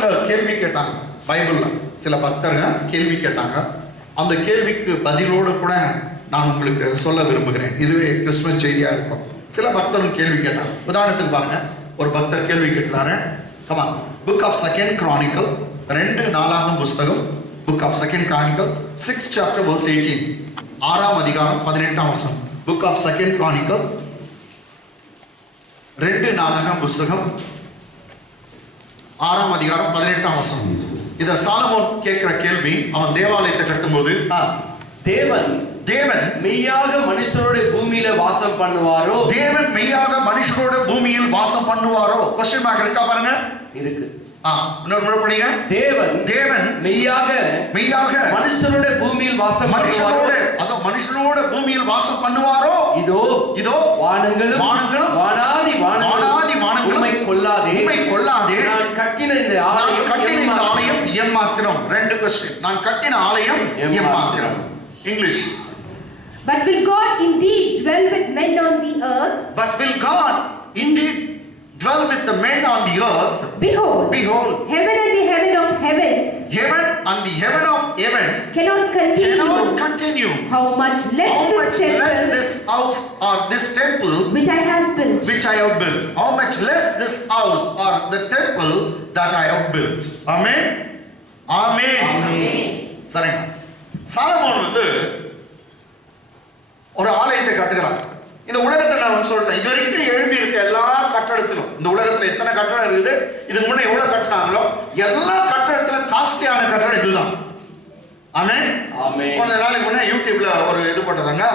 பக்தங்க கேள்வி கேட்டாங்க. பைபிள்ல சில பக்தங்க கேள்வி கேட்டாங்க. அந்த கேள்விக்கு பதிலோடு கூட நான் உங்களுக்கு சொல்ல விரும்புகிறேன். இதுவே கிறிஸ்துமஸ் செய்தியா இருக்கும். சில பக்தர்கள் கேள்வி கேட்டாங்க. உதாரணத்துக்கு பாருங்க, ஒரு பக்தர் கேள்வி கேட்கிறாரு. Comma, book of second chronicle, 2 புஸ்தகம், book of second chronicle 6th chapter verse 18, 6ஆம் அதிகாரம் 18ஆம் வசனம். புக் ஆஃப் செகண்ட் கிரானிக்கல் 2 புஸ்தகம் 6ஆம் அதிகாரம் 18ஆம் வசனம். இத சாலமோன் கேட்கிற கேள்வி, அவன் தேவாலயத்தை கட்டும்போது தேவன் மெய்யாக மனுஷரோட பூமியில வாசம் பண்ணுவாரோ? தேவன் மெய்யாக மனுஷரோட பூமியில் வாசம் பண்ணுவாரோ? क्वेश्चन மார்க் இருக்கா பாருங்க. இருக்கு. இன்னொரு முறை படிங்க. தேவன் மெய்யாக மனுஷரோட பூமியில் வாசம் பண்ணுவாரோ? மனுஷரோட பூமியில் வாசம் பண்ணுவாரோ? இதோ வானங்களும் வானாதி வானங்களும் உம்மை கொள்ளாதே. நான் கட்டின இந்த ஆலயம் எம்மாத்திரம். 2 क्वेश्चन. நான் கட்டின ஆலயம் எம்மாத்திரம். English. But will God indeed dwell with men on the earth? But will God indeed dwell with the men on the earth? Behold, heaven and the heaven of heavens, heaven and the heaven of heavens cannot continue. How much less this house or this temple which I have built. How much less this house or the temple that I have built. Amen. சரி, Solomon வந்து ஒரு ஆலயத்தை கட்டுகிறான். இந்த உலகத்தை நான் சொல்றேன், இது வரைக்கும் எழுப்பி இருக்க எல்லா கட்டடத்திலும், இந்த உலகத்துல எத்தனை கட்டடம் இருக்குது, இதுக்கு முன்னே எவ்வளவு கட்டினாங்களோ எல்லா கட்டடத்திலும் காஸ்ட்லியான கட்டடம் இதுதான். ஆமென். கொஞ்ச நாளைக்கு முன்னே யூடியூப்ல ஒரு இது போட்டதாங்க,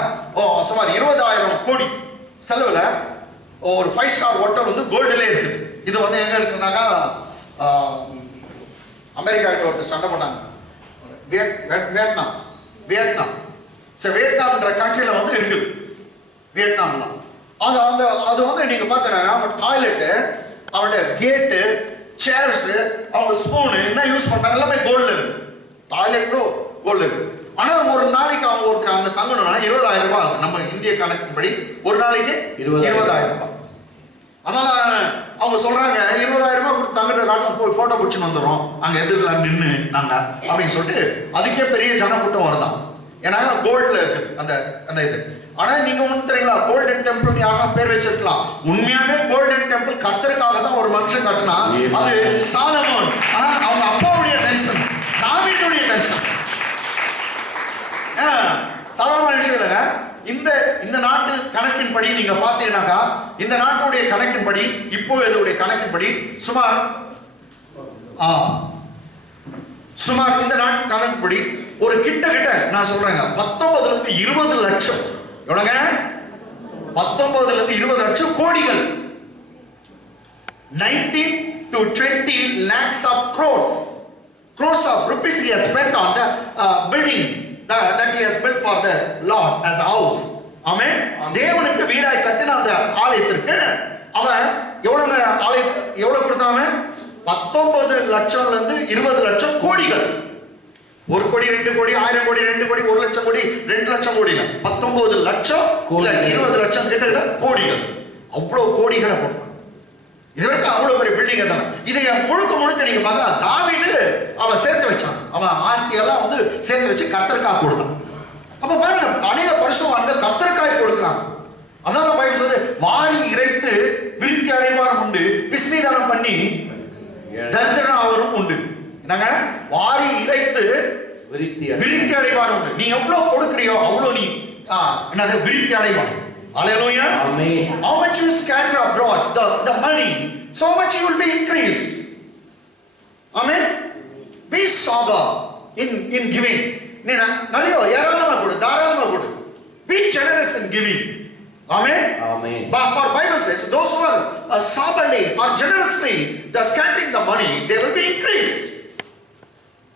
சுமார் 20,000 கோடி செலவுல ஒரு 5 star ஹோட்டல் வந்து கோல்டுல இருக்குது. இது வந்து எங்க இருக்குன்னாக்கா, அமெரிக்காவுக்கு ஒருத்தர் சண்டை போட்டாங்க. வியட்நாம்ன்ற கண்ட்ரியில வந்து இருக்குது. வியட்நாம்ல அது வந்து நீங்க பார்த்தீங்கன்னா அவன் டாய்லெட்டு, அவனோட கேட்டு, சேர்ஸ், அவங்க ஸ்பூனு என்ன யூஸ் பண்றாங்க எல்லாமே கோல்டுல இருக்கு. டாய்லெட் கூட கோல்டுல இருக்கு. ஆனா ஒரு நாளைக்கு அவங்க ஒருத்தர் அங்க தங்கணும்னா 20,000 ரூபாய். நம்ம இந்திய கணக்குப்படி ஒரு நாளைக்கு 20,000 ரூபாய். அதனால அவங்க சொல்றாங்க 20,000 ரூபாய் கொடுத்து தங்குற காட்டில் போய் போட்டோ பிடிச்சின்னு வந்துடும் அங்க எதிர்க்கலாம் நின்று நாங்க அப்படின்னு சொல்லிட்டு அதுக்கே பெரிய ஜனக்கூட்டம் வருதான். ஏன்னா கோல்ட்ல இருக்கு அந்த இது. ஆனா நீங்க ஒண்ணு தெரியுங்களா, கோல்டன் டெம்பிள் யாரா பேர் வச்சிருக்கலாம். உண்மையாவே கோல்டன் டெம்பிள் கர்த்தருக்காக தான் ஒரு மனுஷன் கட்டினா. அது சாலமோன். அவங்க அப்பாவுடைய தரிசனம், தாவீதுடைய தரிசனம். சாதாரண விஷயம் இல்லைங்க. இந்த நாட்டு கணக்கின்படி நீங்க பாத்தீங்கன்னாக்கா, இந்த நாட்டுடைய கணக்கின்படி, இப்போ இதோடைய கணக்கின்படி சுமார் இந்த நாட்டு கணக்குப்படி ஒரு கிட்ட நான் சொல்றேங்க 19 ல இருந்து 20 லட்சம். எவ்வளவுங்க? 19 ல இருந்து 20 லட்சம் கோடிகள். 19 to 20 lakhs of crores of rupees he has spent on the building that he has built for the Lord as a house. ஆமென். தேவனுக்கு வீடாய் கட்டின அந்த ஆலயத்திற்கு அவன் எவ்வளவு கொடுத்தாங்க? 19 லட்சம்ல இருந்து 20 லட்சம் கோடிகள். 1 கோடி 2 கோடி 1000 கோடி 2 கோடி 1 லட்சம் கோடி 2 லட்சம் கோடி 19 லட்சம் 20 லட்சம் கிட்ட கோடிகள். அவ்வளவு கோடிகளை கொடுத்தான். இதுவரைக்கும் அவ்வளவு பெரிய பில்டிங் கட்டணும். இதை முழுக்க நீங்க பார்த்தா தாவீது அவன் சேர்த்து வச்சான். அவன் ஆஸ்தி எல்லாம் வந்து சேர்த்து வச்சு கர்த்தருக்காக கொடுத்தான். அப்ப பாருங்க, அநேக பரிசுத்தவான்கள் கர்த்தருக்காக கொடுக்கிறாங்க. அதான் பைபிள் சொல்லுது, வாரி இறைத்து விருத்தி அடைவாரும் உண்டு, பிஸ்மிதானம் பண்ணி தரித்திரம் அவரும் உண்டு. என்னங்க? வாரி இறைத்து விருத்தி அடைவாரும் உண்டு. நீ எவ்வளவு கொடுக்கறியோ அவ்வளவு நீ என்னது விருத்தி அடைவாய். Hallelujah. Amen. How much you scatter abroad the money, so much you will be increased. Amen. Be sober in giving. நீனா நிறைய ஏராளமா கொடு, தாராளமா கொடு. Be generous in giving. Amen. But for Bible says those who are soberly or generously they are scattering the money, they will be increased.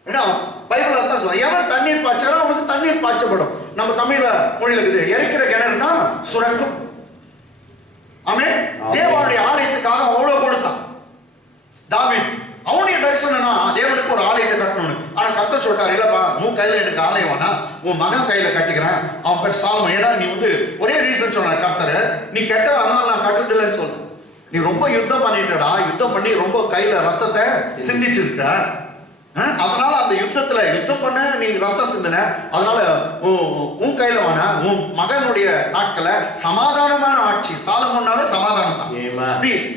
ஏன்னா Bible அதான் சொல்ற, எவன் தண்ணீர் பாய்ச்சறானோ அவனுக்கு தண்ணீர் பாய்ச்சப்படும். நம்ம தமிழ்ல மொழியில இருக்குது, எரிக்கிற கிணறு தான் சுரக்கும். ஆமென். தேவனுடைய ஆலயத்துக்காக அவ்வளவு கொடுத்தான் தாவீது. அவனுடைய தரிசனம்னா தேவனுக்கு ஒரு ஆலயத்தை கட்டணும். ஆனா கர்த்தர் சொல்லிட்டாரு, இல்லப்பா உன் கையில எனக்கு ஆலயம் வேணா, உன் மகன் கையில கட்டிக்கிறேன். அவன் பேர் சாலமோன். ஏன்னா நீ வந்து ஒரே ரீசன் சொன்னார் கர்த்தர், நீ கெட்ட அதனால நான் கட்டுறதில்லைன்னு சொல்றேன். நீ ரொம்ப யுத்தம் பண்ணிட்டடா, யுத்தம் பண்ணி ரொம்ப கையில ரத்தத்தை சிந்திச்சு இருக்க. அதனால அந்த யுத்தத்துல யுத்தம் பண்ண நீ ரத்தம் சிந்தின, அதனால உன் கையில வேணா உன் மகனுடைய நாட்களை சமாதானமான ஆட்சி. சாலமோன்னாவே சமாதானம் தான், பீஸ்.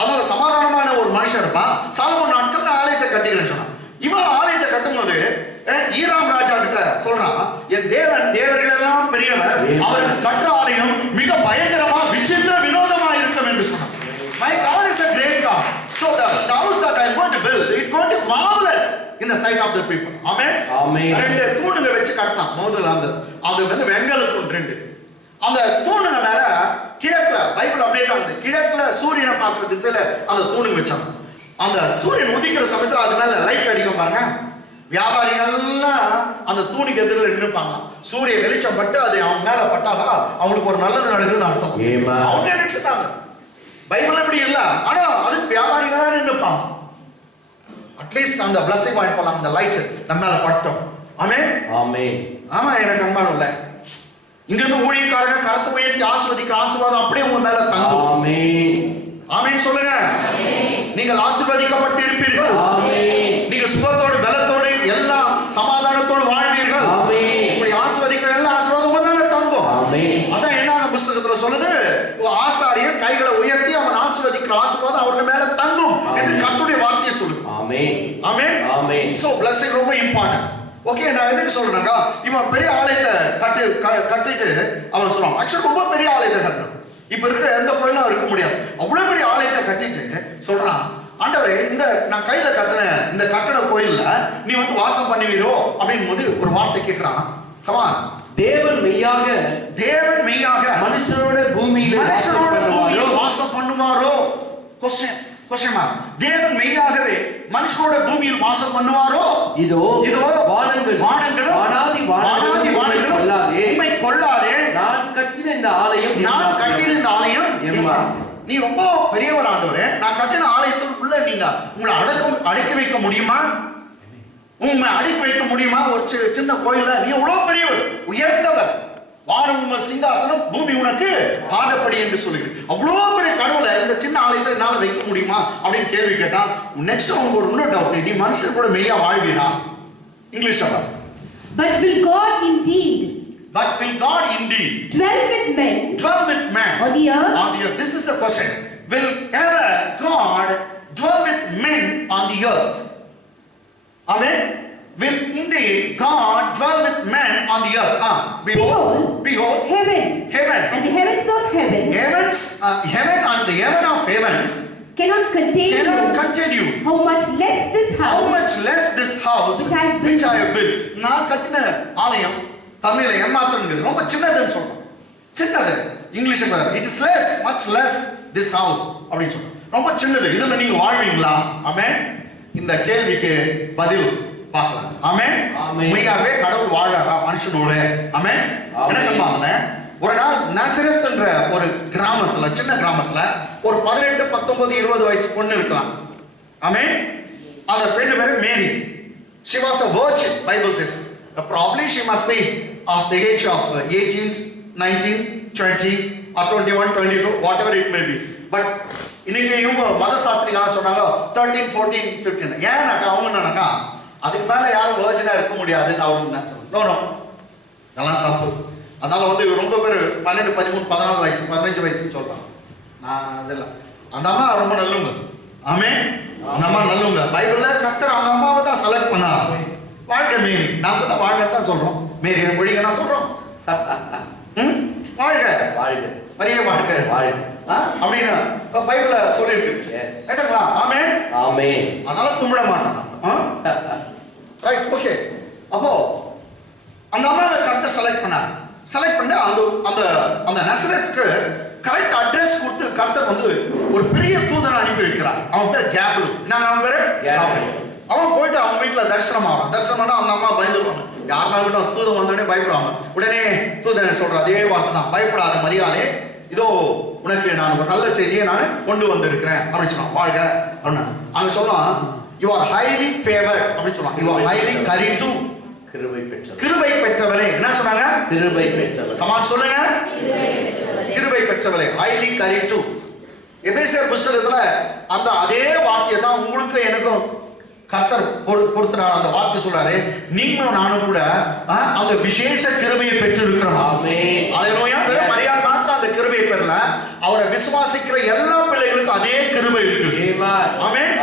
அதனால சமாதானமான ஒரு மனுஷன் இருப்பான். சாலமோன் நாட்கள் நான் ஆலயத்தை கட்டிக்கிறேன்னு சொன்னான். இவன் ஆலயத்தை கட்டும்போது ஈராம் ராஜா கிட்ட சொல்றான், என் தேவன் தேவர்கள் எல்லாம் பெரியவர், அவருக்கு கட்டுற ஆலயம் மிக பயங்கரமா விசித்திர வினோதமா இருக்கும் என்று சொன்னான். My God is a great God. So the house that I am going to build, it going to marvelous in the sight of the people. Amen. Amen. ரெண்டு தூணுங்க வச்சு கட்டலாம். முதல்ல அது வந்து வெங்கல தூண் ரெண்டு. அந்த தூணுங்க மேல கிழக்குல பைபிள் அப்படியே தான் இருக்கு. கிழக்குல சூரியனை பார்க்குற திசையில அந்த தூணுங்க வச்சாங்க. அந்த சூரியன் உதிக்கிற சமயத்துல அது மேல லைட் அடிக்கும் பாருங்க. வியாபாரிகள் எல்லாம் அந்த தூணுக்கு எதிரில் நின்றுப்பாங்களாம். சூரிய வெளிச்சம் பட்டு அது அவன் மேல பட்டாக அவங்களுக்கு ஒரு நல்லது நடக்குதுன்னு அர்த்தம். அவங்க நினைச்சுட்டாங்க. பைபிள் அப்படி இல்ல, ஆனா அதுக்கு வியாபாரிகளா நின்றுப்பாங்க. அட்லீஸ்ட் அந்த பிளஸிங் பாயிண்ட் போலாம், அந்த லைட் நம்ம மேல பட்டோம். ஆமென். ஆமென். ஆமா, எனக்கு அன்பான இல்ல, இங்க இருந்து ஊழியக்காரங்க கரத்தை உயர்த்தி ஆசீர்வதிக்க ஆசீர்வாதம் அப்படியே உங்க மேல தங்கும். ஆமென். ஆமென் சொல்லுங்க. நீங்கள் ஆசீர்வதிக்கப்பட்டு இருப்பீர்கள். ஆமென். நீங்க சுகத்தோடு பலத்தோடு எல்லா சமாதானத்தோடு வாழ்வீர்கள். ஆமென். இப்படி ஆசீர்வதிக்கிற எல்லா ஆசீர்வாதம் உங்க மேல தங்கும். ஆமென். அதான் என்ன புத்தகத்துல சொல்லுது, ஆசாரியன் கைகளை உயர்த்தி அவன் ஆசீர்வதிக்கிற ஆசீர்வாதம் அவர்கள் மேல தங்கும் என்று கர்த்தருடைய வார்த்தையை சொல்லுது. ஆமென். ஆமென். ஆமென். சோ blessing ரொம்ப இம்பார்ட்டன்ட். ஓகே, நான் எதுக்கு சொல்றேன்னா, இவன் பெரிய ஆலயத்தை கட்டிட்டு அவன் சொல்றான், ஆக்சுவலி ரொம்ப பெரிய ஆலயத்தை கட்டணும். இப்ப இருக்கிற எந்த கோயிலும் இருக்க முடியாது. அவ்வளவு பெரிய ஆலயத்தை கட்டிட்டு சொல்றான், ஆண்டவரே இந்த நான் கையில கட்டின இந்த கட்டட கோயில்ல நீ வந்து வாசம் பண்ணுவீரோ அப்படின்னு போது ஒரு வார்த்தை கேட்கிறான். கமான். தேவன் மெய்யாக மனுஷனோட பூமியில வாசம் பண்ணுவாரோ? தேவன் மெய்யாகவே மனுஷனோட பூமியில் வாசம் பண்ணுவாரோ? இதோ வானங்களும் வானாதி வானங்களும் உம்மை கொள்ளாதே. நான் கட்டின இந்த ஆலயம் நீ ரொம்ப பெரியவர் ஆண்டவரே, நான் கட்டின ஆலயத்தில் உள்ள நீங்க உங்களை அடக்கி வைக்க முடியுமா? உண்மை அடக்கி வைக்க முடியுமா? ஒரு சின்ன கோயில்ல நீ எவ்வளவு பெரியவர், உயர்ந்தவர், வானம் உங்கள் சிங்காசனம், பூமி உனக்கு பாதப்படி என்று சொல்லுகிறேன். அவ்வளவு பெரிய கடவுளை இந்த சின்ன ஆலயத்தை என்னால வைக்க முடியுமா அப்படின்னு கேள்வி கேட்டான். நெக்ஸ்ட் அவங்க ஒரு இன்னொரு டவுட், நீ மனுஷன் கூட மெய்யா வாழ்வீரா? English But will God indeed dwell with men on the earth? This is the question. Will ever God dwell with men on the earth? Amen. Will indeed God dwell with men on the earth? Behold, heaven and the heavens of heaven. Heaven and the heaven of heavens cannot contain you. How much less this house which I have built. நான் கட்டின ஆலயம் தமிழ்ல ஏமாத்துறது ரொம்ப சின்னதுன்னு சொல்றோம். சின்னது இங்கிலீஷ்ல it is much less this house அப்படி சொல்றோம். ரொம்ப சின்னது, இதுல நீங்க வாழ்வீங்களா? ஆமென். இந்த கேள்விக்கு பதில் பார்க்கலாம். ஆமென். மெய்யாவே கடவுள் வாழறா மனுஷனோட? ஆமென். என்ன ஒரு நாள் நசரத் என்ற ஒரு கிராமத்துல, சின்ன கிராமத்துல ஒரு 18, 19, 20 வயசு பொண்ணு இருக்கலாம். ஆமென். அந்த பெண்ணு பேரு மேரி. She was a virgin, Bible says. Probably she must be of the age of 18, 19, 20 or 21, 22, whatever it may be. But இன்னைக்கு இவங்க மத சாஸ்திரிகளா சொன்னாங்க 13, 14, 15. ஏன்னாக்கா அவங்க என்னன்னாக்கா அதுக்கு மேல யாரும் வேர்ஜினா இருக்க முடியாதுன்னு அவங்க சொன்னாங்க. அதெல்லாம் தப்பு. அதனால வந்து ரொம்ப பேர் 12, 13, 14 வயசு 15 வயசு சொல்றாங்க. நான் அதெல்லாம் அந்த அம்மா ரொம்ப நல்லவங்க. ஆமென். அந்த அம்மா நல்லவங்க. பைபிள்ல கர்த்தர் அந்த அம்மாவை தான் செலக்ட் பண்ணாரு. வாழ்க்கை மேரி, நாம தான் வாழ்க்கை தான் சொல்றோம். மேரி ஒழிக நான் சொல்றோம். வாழ்க்கை பெரிய வாழ்க்கை அப்படின்னு பைபிள்ல சொல்லிருக்கு. கேட்டீங்களா? ஆமென். ஆமென். அதனால கும்பிட மாட்டாங்க. Right, okay. அப்போ அந்த அம்மாவை கரெக்டா செலக்ட் பண்ணாரு. செலக்ட் பண்ணி அந்த நசரேத்துக்கு கரெக்ட் அட்ரஸ் கொடுத்து கர்த்தர் வந்து ஒரு பெரிய தூதனை அனுப்பி வைக்கிறார். அவன் பேர் கேப்ரியல். என்ன அவன் பேரு? கேப்ரியல். அவன் போயிட்டு அவங்க வீட்டுல தரிசனம் ஆகிறான். தரிசனம்னா அந்த அம்மா பயந்துருவாங்க. யாருனா வீட்டு தூதன் வந்தோடனே பயப்படுவாங்க. உடனே தூதன் சொல்ற அதே வார்த்தை தான், பயப்படாத மரியாதை, இதோ உனக்கு நான் ஒரு நல்ல செய்தியை நான் கொண்டு வந்திருக்கிறேன் அப்படின்னு சொன்னான். வாழ்க அப்படின்னா அங்க சொல்லலாம், யூ ஆர் ஹைலி ஃபேவர்ட் அப்படின்னு சொன்னாங்க. யூ ஆர் ஹைலி கரிட்டு, கிருபை பெற்றவளே. என்ன சொன்னாங்க? கிருபை பெற்றவளே. கமான் சொல்லுங்க. கிருபை பெற்றவளே, ஹைலி கரிட்டு. எபேசியர் புத்தகத்துல அந்த அதே வாக்கியம் தான் உங்களுக்கு எனக்கும் கர்த்தர் பொறுத்தனார். அந்த வார்த்தை சொல்றாரு, நீங்களும் நானும் கூட அந்த விசேஷ கிருபையை பெற்று இருக்கிறோம். ஆமென். அல்லேலூயா. வெறும் மரியாதை மாத்திரம் அந்த கிருபையை பெறல, அவரை விசுவாசிக்கிற எல்லா பிள்ளைகளுக்கும் அதே கிருபை இருக்கு. ஆமென்.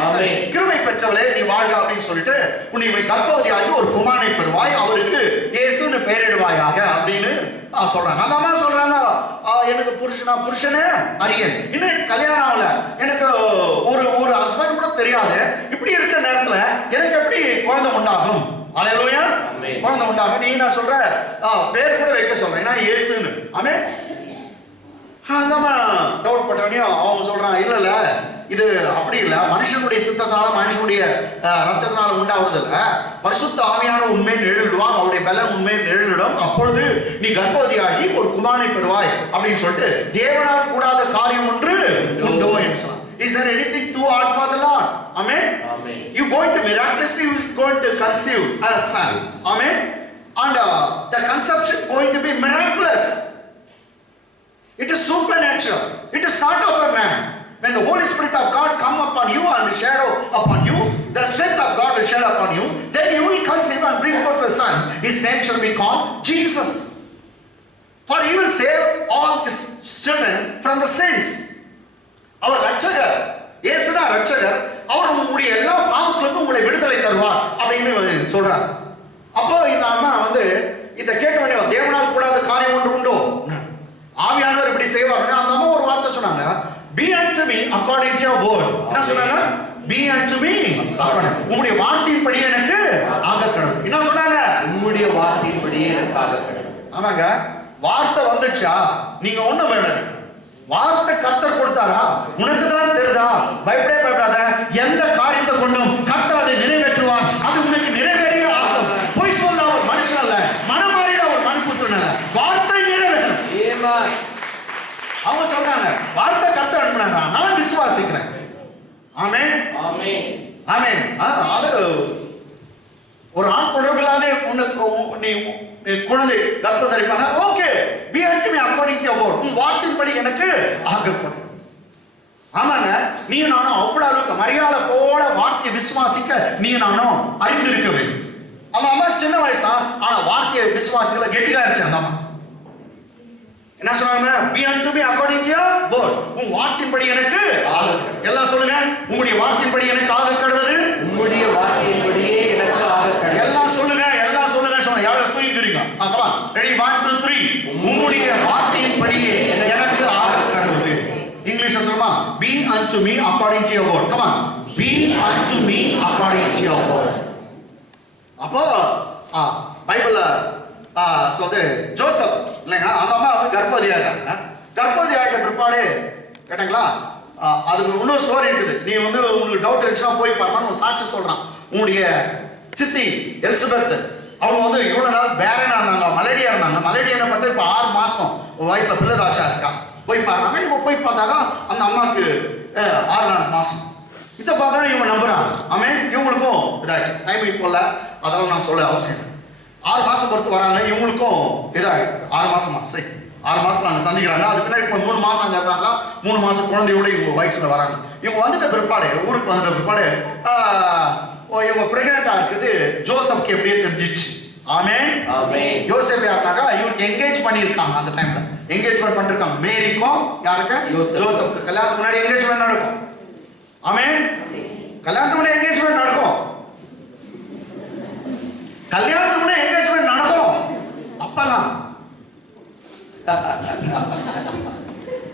கிருபை பெற்றவளே நீ வாழ்க அப்படின்னு சொல்லிட்டு உன்னை கர்ப்பவதியாகி ஒரு குமாரனை பெறுவாய், அவருக்கு இயேசுன்னு பெயரிடுவாயாக அப்படின்னு சொல்றாங்க. அந்த அம்மா சொல்றாங்க, எனக்கு புருஷனே அரியன், இன்னும் கல்யாணம் ஆகல, எனக்கு ஒரு ஹஸ்பண்ட் கூட தெரியாது, இப்படி இருக்கிற நேரத்துல எனக்கு எப்படி குழந்தை உண்டாகும்? அல்லேலூயா. குழந்தை உண்டாகும். நீ நான் சொல்ற பேர் கூட வைக்க சொல்றேன், நான் இயேசுன்னு. ஆமென். அந்த அம்மா டவுட் பண்றானே, அவங்க சொல்றான், இல்ல இது அப்படி இல்ல, மனுஷனுடைய சித்தத்தினால மனுஷனுடைய ரத்தத்தினால உண்டாவது இல்ல, பரிசுத்த ஆவியான உண்மையை நிழலிடுவான், அவருடைய பலம் உண்மையை நிழலிடும், அப்பொழுது நீ கர்ப்பவதியாகி ஒரு குமாரனை பெறுவாய் அப்படின்னு சொல்லிட்டு தேவனால் கூடாத காரியம் ஒன்று உண்டோ என்று சொன்னான். Is there anything too hard for the Lord? Amen. Amen. You going to miraculously going to conceive a son. Amen. And the conception going to be miraculous. It is supernatural. It is not of a man. When the Holy Spirit of God come upon you and will shadow upon you, the strength of God will shadow upon you, then you will conceive and bring forth a son. His name shall be called Jesus. For he will save all his children from the sins. அவர் ரட்சகர், இயேசுனா ரட்சகர், அவர் உங்களுடைய எல்லா பாவங்களுக்கும் உங்களை விடுதலை தருவார் அப்படின்னு சொல்றார். அப்போ இந்த அம்மா இதை கேட்டவனே, தேவனால் கூடாத காரியம் ஒன்று உண்டோ, ஆவியானவர் இப்படி செய்வார். அந்த அம்மா ஒரு வார்த்தை சொன்னாங்க, be unto me according to your word. என்ன சொன்னாங்க? be unto me according, உம்முடைய வார்த்தையின்படி எனக்கு ஆக கடவுள். என்ன சொன்னாங்க? உம்முடைய வார்த்தையின்படி எனக்கு ஆக கடவுள். ஆமாங்க, வார்த்தை வந்துச்சா நீங்க ஒண்ணும் வேண்டாம். வார்த்தை கர்த்தர் கொடுத்தாரா, உனக்கு தான் தெரியுதா, பயப்படாத, எந்த காரியத்தை கொண்டும் கர்த்தர் அதை நிறைவேற்றுவார், அது உனக்கு நிறைவேறிய ஆகும். பொய் சொல்ல அவர் மனுஷன் அல்ல, மனமாறிட அவர் மனுப்புத்திரன் அல்ல, வார்த்தை நிறைவேறும். அவங்க சொல்றாங்க, வார்த்தை கர்த்தர் அனுப்புனாரா, நான் விசுவாசிக்கிறேன். ஆமென். ஆமென். ஆமென். அது ஒரு ஆண் தொடர்பில்லாதே உனக்கு நீ குழந்தை கர்ப்பம் தரிப்பானா, okay, be unto me according to your word. உன் வார்த்தையின்படி எனக்கு ஆகப்படும். ஆமாங்க, நீ நானும் அவ்வளவு அளவுக்கு மரியாதை போல வார்த்தையை விசுவாசிக்க நீ நானும் அறிந்திருக்க வேண்டும். அந்த அம்மாக்கு சின்ன வயசு தான், ஆனா வார்த்தையை விசுவாசிக்கல கெட்டிக்காயிருச்சு. அந்த அம்மா என்ன சொன்னாங்க? be unto me according to your word. உன் வார்த்தையின்படி எனக்கு எல்லாம் சொல்லுங்க, உங்களுடைய வார்த்தையின்படி எனக்கு ஆக கடவுது. உம்முடைய வார்த்தையின்படியே எனக்கு ஆக கடவுது. எல்லாம் சொல்லுங்க, எல்லாம் சொல்லுங்க. சொல்லுங்க, யாரும் தூங்கிக்கிறீங்க? come on, ready, 1 2 3. உம்முடைய வார்த்தையின்படியே எனக்கு ஆக கடவுது. இங்கிலீஷ்ல சொல்லுமா, be unto me according to your word. come on, be unto me according to your word. அப்போ பைபிள்ல சொல்லுது, ஜோசப் இல்லைங்களா, அந்த அம்மா கர்ப்பவதியாகிறாங்க. கர்ப்பவதியாகிட்ட பிற்பாடு கேட்டீங்களா, அதுக்கு இன்னொரு ஸ்டோரி இருக்குது. நீ உங்களுக்கு டவுட் இருந்துச்சுன்னா போய் பார்ப்பான்னு ஒரு சாட்சி சொல்றான். உங்களுடைய சித்தி எலிசபெத் அவங்க இவ்வளவு நாள் பேரனா இருந்தாங்க, மலேரியா இருந்தாங்க. மலேரியா பட்டு இப்ப 6 மாசம் வயிற்றுல பிள்ளை தாச்சா இருக்கா. போய் பாருங்க. இவங்க போய் பார்த்தாக்கா அந்த அம்மாவுக்கு 6 மாசம். இதை பார்த்தா இவங்க நம்புறாங்க. ஆமென். இவங்களுக்கும் இதாச்சு. டைம் இப்போ இல்லை, அதெல்லாம் நான் சொல்ல அவசியம். 6 மாசம் பொறுத்து வராங்க. இவங்களுக்கும் இதாகிடுது. 6 மாசமா சரி, 6 மாசம் நாங்கள் சந்திக்கிறாங்க. அதுக்கு பின்னாடி இப்போ 3 மாசம் அங்கே இருந்தாங்க. 3 மாசம் குழந்தையோட இவங்க வயிற்றுல வராங்க. இவங்க வந்துட்ட பிற்பாடு, ஊருக்கு வந்துட்ட பிற்பாடு இவங்க பிரெக்னெண்டா இருக்குது. ஜோசப்க்கு எப்படியே தெரிஞ்சிச்சு. ஆமென். யோசேப் யாருனாக்கா இவருக்கு என்கேஜ் பண்ணியிருக்காங்க. அந்த டைம்ல என்கேஜ்மெண்ட் பண்ணிருக்காங்க. மேரிக்கும் யாருக்கு? ஜோசப்க்கு. கல்யாணத்துக்கு முன்னாடி என்கேஜ்மெண்ட் நடக்கும். ஆமென். கல்யாணத்துக்கு முன்னாடி என்கேஜ்மெண்ட் நடக்கும். கல்யாணத்துக்கு முன்னாடி என்கேஜ்மெண்ட் நடக்கும். அப்பெல்லாம்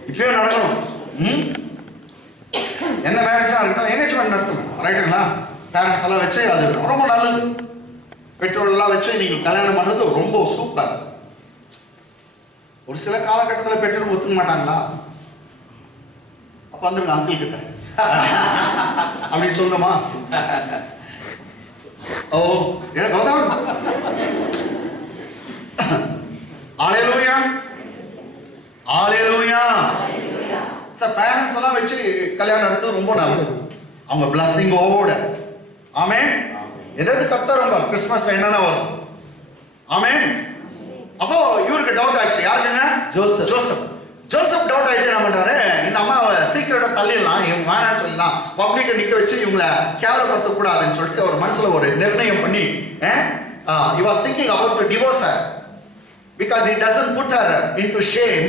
இப்பவே நடக்கணும். எந்த மேரேஜா இருக்கட்டும் என்கேஜ்மெண்ட் நடத்தணும். ரைட்டுங்களா? பேரண்ட்ஸ் எல்லாம் வச்சு அது ரொம்ப நல்லது. பெற்றோர் எல்லாம் வச்சு நீங்க கல்யாணம் பண்றது ரொம்ப சூப்பர். ஒரு சில காலகட்டத்தில் பெற்றோர் ஒத்துக்க மாட்டாங்களா? அப்ப வந்துருங்க அங்கிள் கிட்ட அப்படின்னு சொல்லணுமா? ஓ ஏன் கௌதம்? ஹalleluya, ஹalleluya. சார் பேரண்ட்ஸ் எல்லாம் வச்சு கல்யாணம் நடத்துறது ரொம்ப நல்லது. அவங்க பிளஸிங்கோட. ஆமென். எதாவது கர்த்தர் ரொம்ப கிறிஸ்மஸ்ல என்னென்ன வரும். ஆமென். அப்போ இவருக்கு டவுட் ஆச்சு. யாருக்குங்க? ஜோசப். ஜோசப். ஜோசப் டவுட் ஆயிட்டு என்ன பண்றாரு, இந்த அம்மாவை சீக்கிரட்டா தள்ளிடலாம், இவங்க வேணாம்னு சொல்லலாம், பப்ளிக்கை நிக்க வச்சு இவங்களை கேவலப்படுத்த கூடாதுன்னு சொல்லிட்டு அவர் மனசுல ஒரு நிர்ணயம் பண்ணி he was thinking about to divorce her because he doesn't put her into shame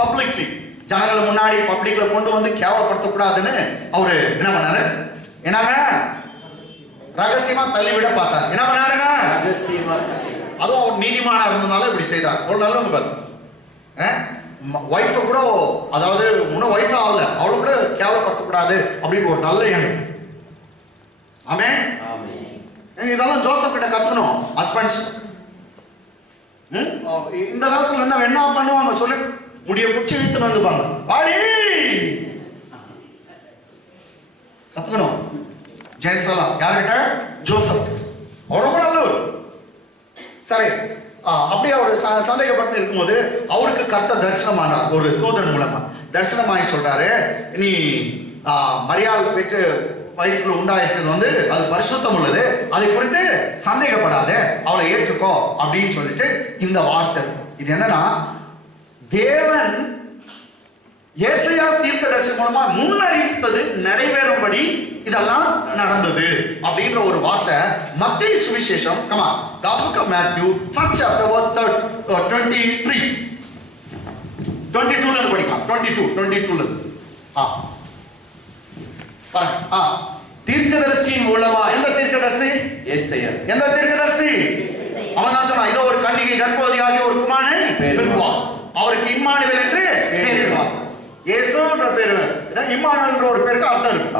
publicly. ஜனங்கள் முன்னாடி பப்ளிக்ல கொண்டு வந்து கேவலப்படுத்த கூடாதுன்னு அவரு என்ன பண்ணாரு, என்னங்க ரகசியமா தள்ளிவிட பார்த்தார். என்ன பண்ணாருங்க, அதுவும் அவர் நீதிமானா இருந்ததுனால இப்படி செய்தார். ஒரு நல்லவங்க பாரு, ஒய்ஃபை கூட, அதாவது முன்ன ஒய்ஃப் ஆகல, அவளை கூட கேவலப்படுத்தக்கூடாது அப்படின்னு ஒரு நல்ல எண்ணம். ஆமென். இதெல்லாம் ஜோசப் கிட்ட கத்துக்கணும். ஹஸ்பண்ட்ஸ் இந்த காலத்துல என்ன பண்ணுவாங்க சொல்லு, முடிய குச்சி இழுத்துன்னு வந்துப்பாங்க, வாடி கத்துக்கணும். ஜெயசலா யார்கிட்ட, ஜோசப். அவர் ரொம்ப நல்லவர். சரி, அப்படியே அவர் சந்தேகப்பட்டு இருக்கும்போது அவருக்கு கர்த்தர் தரிசனமானார் ஒரு தூதன் மூலமா. தரிசனமாகி சொல்றாரு, நீ மரியாள் பெற்று வயிற்றுல உண்டாயிருக்கிறது வந்து அது பரிசுத்தம் உள்ளது, அதை குறித்து சந்தேகப்படாத, அவளை ஏற்றுக்கோ அப்படின்னு சொல்லிட்டு இந்த வார்த்தை. இது என்னன்னா, தேவன் ஏசாயா தீர்க்கதரிசி மூலமா முன்னறிவித்தது நிறைவேறும்படி இதெல்லாம் நடந்தது அப்படின்ற ஒரு வார்த்தை மத்தேயு சுவிசேஷம், comma Gospel of Matthew first chapter verse 23 22 ல இருந்து படிக்கலாம். 22 ல இருந்து பாருங்க. தீர்க்கதரிசியின் மூலமா. எந்த தீர்க்கதரிசி? ஏசாயா. எந்த தீர்க்கதரிசி? அவன் தான் சொன்னான், இதோ ஒரு கன்னிகை கர்ப்பவதியாகிய ஒரு குமாரனை பெறுவார், அவருக்கு இம்மானுவேல் என்று பெயரிடுவார். இயேசுன்ற பேரு இம்மானுவேல்ன்ற ஒரு பேருக்கு அர்த்தம் இருக்கு.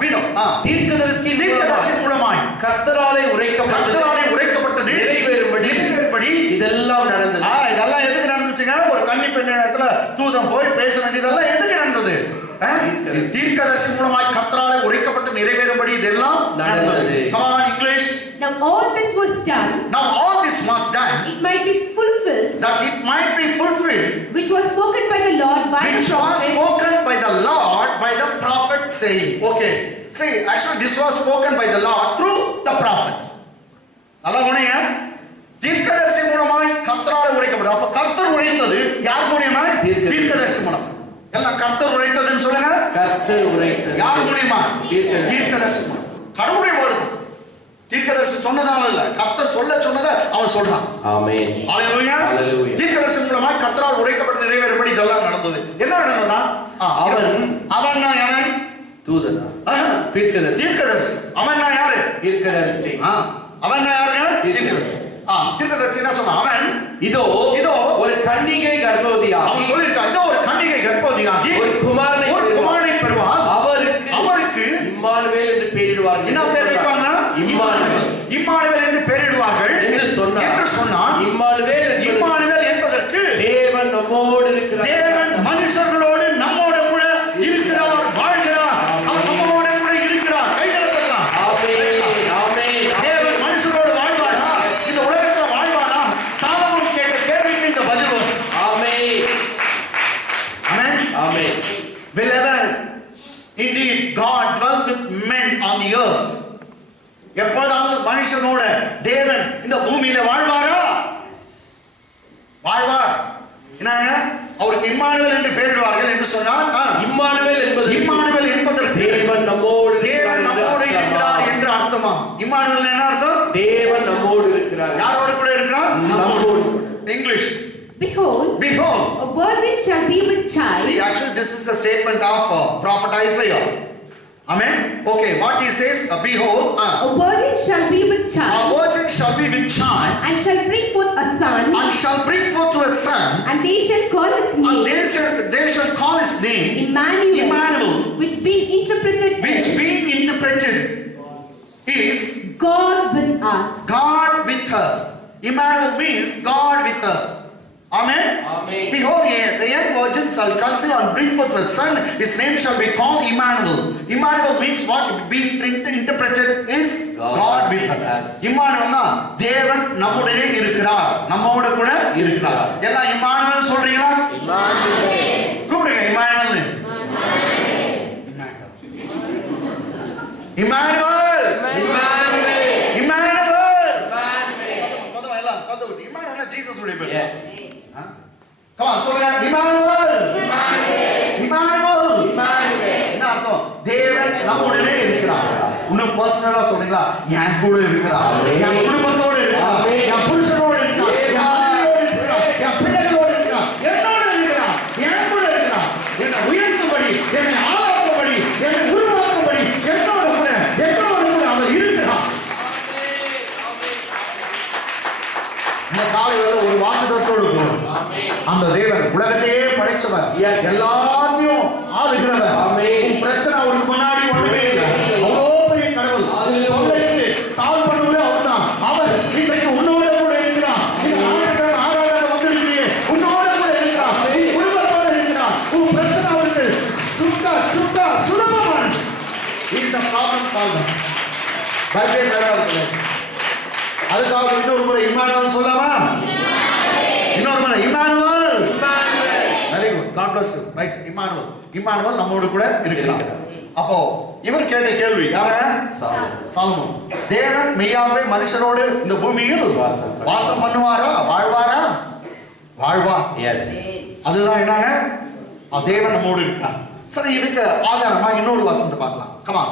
மீண்டும் தீர்க்கதரிசி மூலமாய் கர்த்தராலே உரைக்கப்பட்டது நிறைவேறும்படி இதெல்லாம் நடந்தது. இதெல்லாம் எதுக்கு நடந்துச்சுங்க? ஒரு கன்னி பெண் இடத்துல தூதன் போய் பேச வேண்டியதெல்லாம் எதுக்கு நடந்தது? தீர்க்கதரிசி மூலமாய் கர்த்தராலே உரைக்கப்பட்டு நிறைவேறும்படி இதெல்லாம் நடந்தது. Come on English. Now all this was done. Now all this was done. It might be fulfilled. That it might be fulfilled. Which was spoken by the Lord by the prophet. Which was spoken by the Lord by the prophet saying. Okay. See, actually this was spoken by the Lord through the prophet. நல்லா கவனிங்க. தீர்க்கதரிசி மூலமாய் கர்த்தராலே உரைக்கப்பட்டது. அப்ப கர்த்தர் உரைத்தது யார் மூலமா? தீர்க்கதரிசி மூலம். எல்லாம் கர்த்தர் உரைத்ததுன்னு சொல்லுங்க. கர்த்தர் உரைத்தது யார் மூலமா? தீர்க்கதரிசி மூலம். கடவுளுடைய வார்த்தை. தீர்க்கதரிசி சொன்னதால இல்ல, கர்த்தர் சொன்னதை அவன் சொல்றான். ஆமென். ஹalleluya. தீர்க்கதரிசி மூலமா கர்த்தரால் உரைக்கப்பட்ட நிறைவேறும்படி இதெல்லாம் நடந்தது. என்ன நடந்ததுன்னா, அவன் தூதன், தீர்க்கதரிசி. அவன் யாரு? தீர்க்கதரிசி. அவன் யாருங்க? தீர்க்கதரிசி. தீர்க்கதரிசி என்ன சொன்னான்? அவன் இதோ ஒரு கன்னிகை கர்ப்பவதியாகி, அவன் சொல்லிருக்கான், இதோ ஒரு கன்னிகை கர்ப்பவதியாகி ஒரு குமாரனை பெறுவார், அவருக்கு இம்மானுவேல் என்று பெயரிடுவார்கள். என்ன பெயரிடுவாங்க? இம்மானுவேல் என்று பெயரிடுவார்கள் என்று சொன்னான். இம்மானுவேல் என்பதற்கு தேவன் நம்மோடு இருக்கிறார். தேவன் மனுஷர்களோடு நம்மோடு கூட இருக்கிறார், வாழ்கிறார். அவர் நம்மோடு கூட இருக்கிறார். கைதட்டலாம். ஆமென். தேவன் மனுஷரோடு வாழ்வாரா? இந்த உலகத்துல வாழ்வாரா? சாலமோன் கேட்ட கேள்விக்கு இந்த பதில் வரும். ஆமென். ஆமென். ஆமென். Will ever indeed God dwell with men on the earth? எப்போதாவது மனுஷனோட தேவன் இந்த பூமியில வாழ்வாரா? வாழ்வார். என்னங்க? அவருக்கு இம்மானுவேல் என்று பெயரிடுவார்கள் என்று சொன்னார். இம்மானுவேல் என்பதற்கு தேவன் நம்மோடு இருக்கிறார் என்று அர்த்தமா? இம்மானுவேல் என்ன அர்த்தம்? தேவன் நம்மோடு இருக்கிறார். யாரோடு கூட இருக்கிறார்? நம்மோடு. English. Behold, a virgin shall be with child. See, actually this is the statement of prophet Isaiah. Amen. Okay, what he says, behold, a virgin shall be with child. A virgin shall be with child. And shall bring forth a son. And shall bring forth to a son. And they shall call his name. And they shall call his name Emmanuel. Which being interpreted is God with us. God with us. Emmanuel means God with us. Amen. Amen. Behold, the young virgin shall conceive and bring forth a son. His name shall be called Emmanuel. Emmanuel means what? Being interpreted is God with us. Emmanuel na தேவன் நம்முடனே இருக்கிறார், நம்மோடு கூட இருக்கிறார். எல்லாம் Emmanuel சொல்றீங்களா? Emmanuel. கூப்பிடுங்க Emmanuel. Emmanuel. Emmanuel. Emmanuel. சத்தம் எல்லாம் சத்தம். இம்மானுவேல் ஜீசஸ் உடைய பேர். Yes. Come on, சொல்லுங்க இம்மானுவேல். இருக்கிறா, என் கூட இருக்கிறா, என் குடும்பத்தோடு இருக்கிறா, என் புருஷனோடு இருக்கிறா, என் மனைவியோடு இருக்கிறா, என் பிள்ளைகளோடு இருக்கிறா, என்னோடு இருக்கிறா, என் கூட இருக்கிறா. என்னை உயர்த்தும்படி, என்னை ஆளாக்கும்படி, என்னை உருவாக்கும்படி என்னோடு கூட அவர் இருக்கிறார். இந்த காலையில ஒரு வாக்குத்தத்தோடு போகும். அந்த தேவன் உலகத்தையே படைச்சவர், எல்லாத்தையும் ஆளுகிறவர். உன் பிரச்சனை அவருக்கு முன்னாடி ஒண்ணுமே இல்லை. அவ்வளோ பெரிய கடவுள். தொல்லைக்கு சால்வ் பண்ணுவது அவர்தான். அவர் இன்றைக்கு உன்னோட கூட இருக்கிறார். இந்த ஆராதனை வந்திருக்கிறீங்க, உன்னோட கூட இருக்கிறார், குடும்பத்தோட இருக்கிறார். உன் பிரச்சனை அவருக்கு சுலபமான ப்ராப்ளம் சால்வ். பைபிள் வேற இருக்கு. அதுக்காக இன்னொரு முறை இம்மானுவேல் சொல்லலாமா? இன்னொரு முறை Emmanuel. Very good, God bless you. Right, Emmanuel நம்மோடு கூட இருக்கிறார். அப்போ இவர் கேட்ட கேள்வி யார? சாலமோன். தேவன் மெய்யாவே மனுஷனோடு இந்த பூமியில் வாசம் பண்ணுவாரா, வாழ்வாரா? வாழ்வார். எஸ், அதுதான் என்னங்க, தேவன் நம்மோடு இருக்கிறார். சரி, இதுக்கு ஆதாரமா இன்னொரு வசனத்தை பார்க்கலாம். Come on,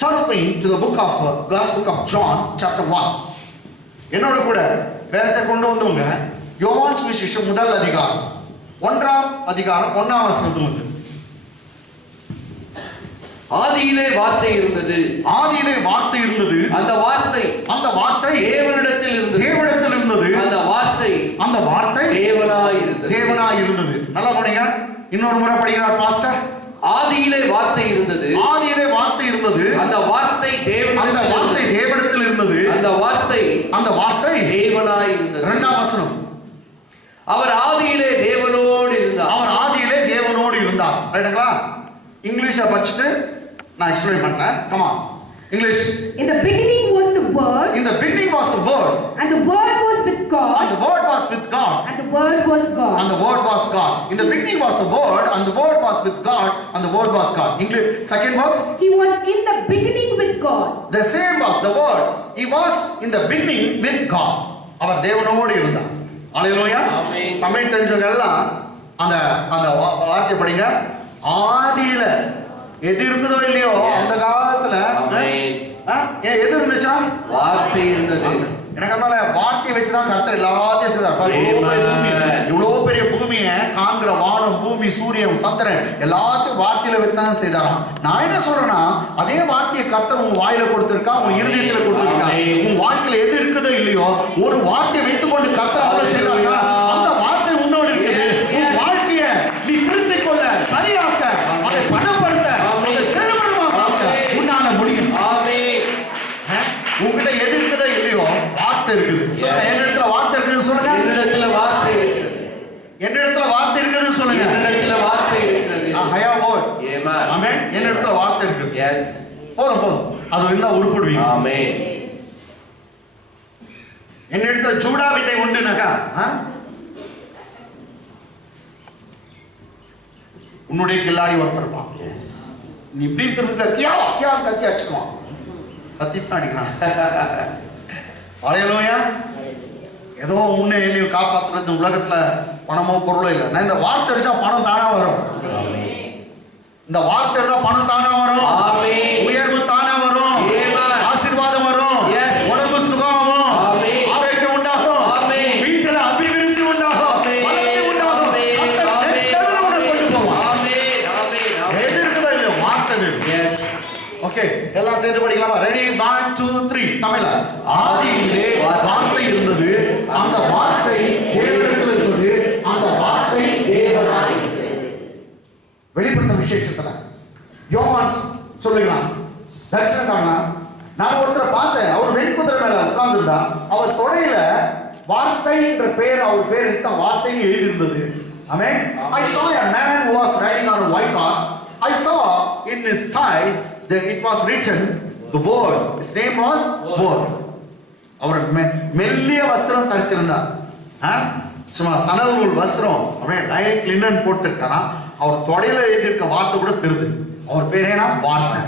turn with me to the book of Gospel of John chapter 1. என்னோட கூட வேதத்தை கொண்டு வந்தவங்க யோவான் சுவிசேஷம் முதல் அதிகாரம் 1ஆம் அதிகாரம் 1ஆம் வசனத்துல வந்து, ஆதியிலே வார்த்தை இருந்தது, ஆதியிலே வார்த்தை இருந்தது, அந்த வார்த்தை தேவனிடத்தில் இருந்தது, அந்த வார்த்தை தேவனாய் இருந்தது. நல்லா போனீங்க. இன்னொரு முறை படிக்கிறார் பாஸ்டர். ஆதியிலே வார்த்தை இருந்தது, அந்த வார்த்தை தேவனிடத்தில் இருந்தது, அந்த வார்த்தை தேவனாய் இருந்தது. இரண்டாம் வசனம், அவர் ஆதியிலே தேவனோடு இருந்தார். ரைட்டுங்களா? இங்கிலீஷை படிச்சுட்டு நான் எக்ஸ்பிளைன் பண்றேன். Come on, English. In the beginning was the word, in the beginning was the word, and the word was with God, and the word was with God, and the word was God, and the word was God. In the beginning was the word, and the word was with God, and the word was God. English second verse, he was in the beginning with God. The same was the word, he was in the beginning with God. அவர் தேவனோடு இருந்தார். ஹalleluya. ஆமென். தமிழ் தெரிஞ்சவங்க எல்லாம் அந்த வார்த்தை படிங்க. ஆதியில எது இருக்குதோ இல்லையோ அந்த காலத்துல எது இருந்துச்சா? வார்த்தை இருந்தது. எனக்கு அதனால வார்த்தையை வச்சுதான் கர்த்தர் எல்லாத்தையும் செய்தார். இவ்வளவு பெரிய பூமியை காண்கிற வானம், பூமி, சூரியன், சந்திரன் எல்லாத்தையும் வார்த்தையில வச்சுதான் செய்தாராம். நான் என்ன சொல்றேன்னா, அதே வார்த்தையை கர்த்தர் உன் வாயில கொடுத்திருக்கா, உன் இருதயத்துல கொடுத்திருக்கா. உன் வாழ்க்கையில எது இருக்குதோ இல்லையோ ஒரு வார்த்தையை வைத்துக் கொண்டு கர்த்தர் அவ்வளவு செய்தாங்க. அந்த வார்த்தை உன்னோடு இருக்குது. உன் வாழ்க்கையை நீ திருத்திக் கொள்ள, சரியாக்க, அதை பணப்படுத்த, அதை செலவழிக்க உன்னால முடியும். உங்ககிட்ட எது இருக்குதோ இல்லையோ வார்த்தை இருக்குது. என்னிடத்துல வார்த்தை இருக்குன்னு சொல்லுங்க. என்னிடத்துல வார்த்தை இருக்குது சொல்லுங்க. என்னிடத்துல வார்த்தை இருக்குது. ஹயா வோட். ஆமென். என்னிடத்துல வார்த்தை இருக்குது. எஸ். போதும். அது இருந்தா உருப்படுவீங்க. ஆமென். என்னிடத்துல ஜூடா விதை உண்டுனாக்கா உன்னுடைய கில்லாடி ஒருத்தர் இருப்பான். நீ இப்படி திரும்ப கத்தி அடிச்சுக்குவான். கத்திட்டு அடிக்கிறான். ஹalleluya. ஏதோ உன்னை என்னையும் காப்பாற்றுறது உலகத்துல பணமோ பொருளோ இல்லை. நான் இந்த வார்த்தை அடிச்சா பணம் தானா வரும். இந்த வார்த்தை இருந்தா பணம் தானா வரும். உயர்வு தானா வரும். ஆசீர்வாதம் வரும். உடம்பு சுகமாகும். ஆரோக்கியம் உண்டாகும். வீட்டுல அபிவிருத்தி உண்டாகும். வளர்ச்சி உண்டாகும். கொண்டு போவான். எது இருக்குதோ இல்லையோ வார்த்தை வேணும். ஓகே, எல்லாம் சேர்ந்து படிக்கலாமா? ரெடி? 1 2 3. தமிழ்ல ஆதியிலே வார்த்தை இருந்தது, அந்த வார்த்தை தேவனிடத்தில் இருந்தது, அந்த வார்த்தை தேவனாய் இருந்தது. வெளிப்படுத்தும் விசேஷத்துல யோவான் சொல்லுகிறான், தரிசனம் காணலாம். நான் ஒருத்தரை பார்த்தேன். அவர் வெண்குதிரை மேல உட்கார்ந்திருந்தா, அவர் தொடையில வார்த்தை என்ற பெயர், அவர் பேர் எடுத்த வார்த்தைன்னு எழுதி இருந்தது. ஆமென். I saw a man who was riding on a white horse. I saw in his thigh it was written the word. His name was word. அவர் மெல்லிய வஸ்திரம் தரித்திருந்தார். சும்மா சணல் நூல் வஸ்திரம், அப்படியே லைட் லினன் போட்டுட்டானா. அவர் தொடையில எழுதியிருக்க வார்த்தை கூட தெரியுது. அவர் பேர் என்ன? வார்த்தை.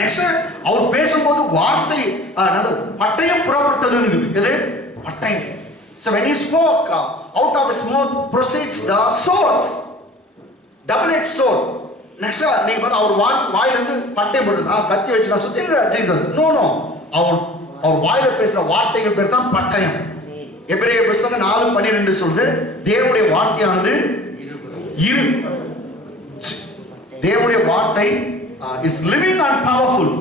நெக்ஸ்ட் அவர் பேசும்போது வார்த்தை பட்டயம் புறப்பட்டது இருக்குது. எது? பட்டயம். So when he spoke, out of his mouth proceeds the swords, double-edged sword. Next நீங்க பார்த்தா அவர் வாயில இருந்து பட்டை போட்டு கத்தி வச்சு நான் சுத்தி ஜீசஸ் நோ நோ அவர் வாயில பேசுற வார்த்தைகள் பேர் தான் பட்டயம். எபிரேய புத்தகம் 4:12 சொல்லுது தேவனுடைய வார்த்தையானது தேவனுடைய வார்த்தை இஸ் லிவிங் அண்ட் பவர்ஃபுல்.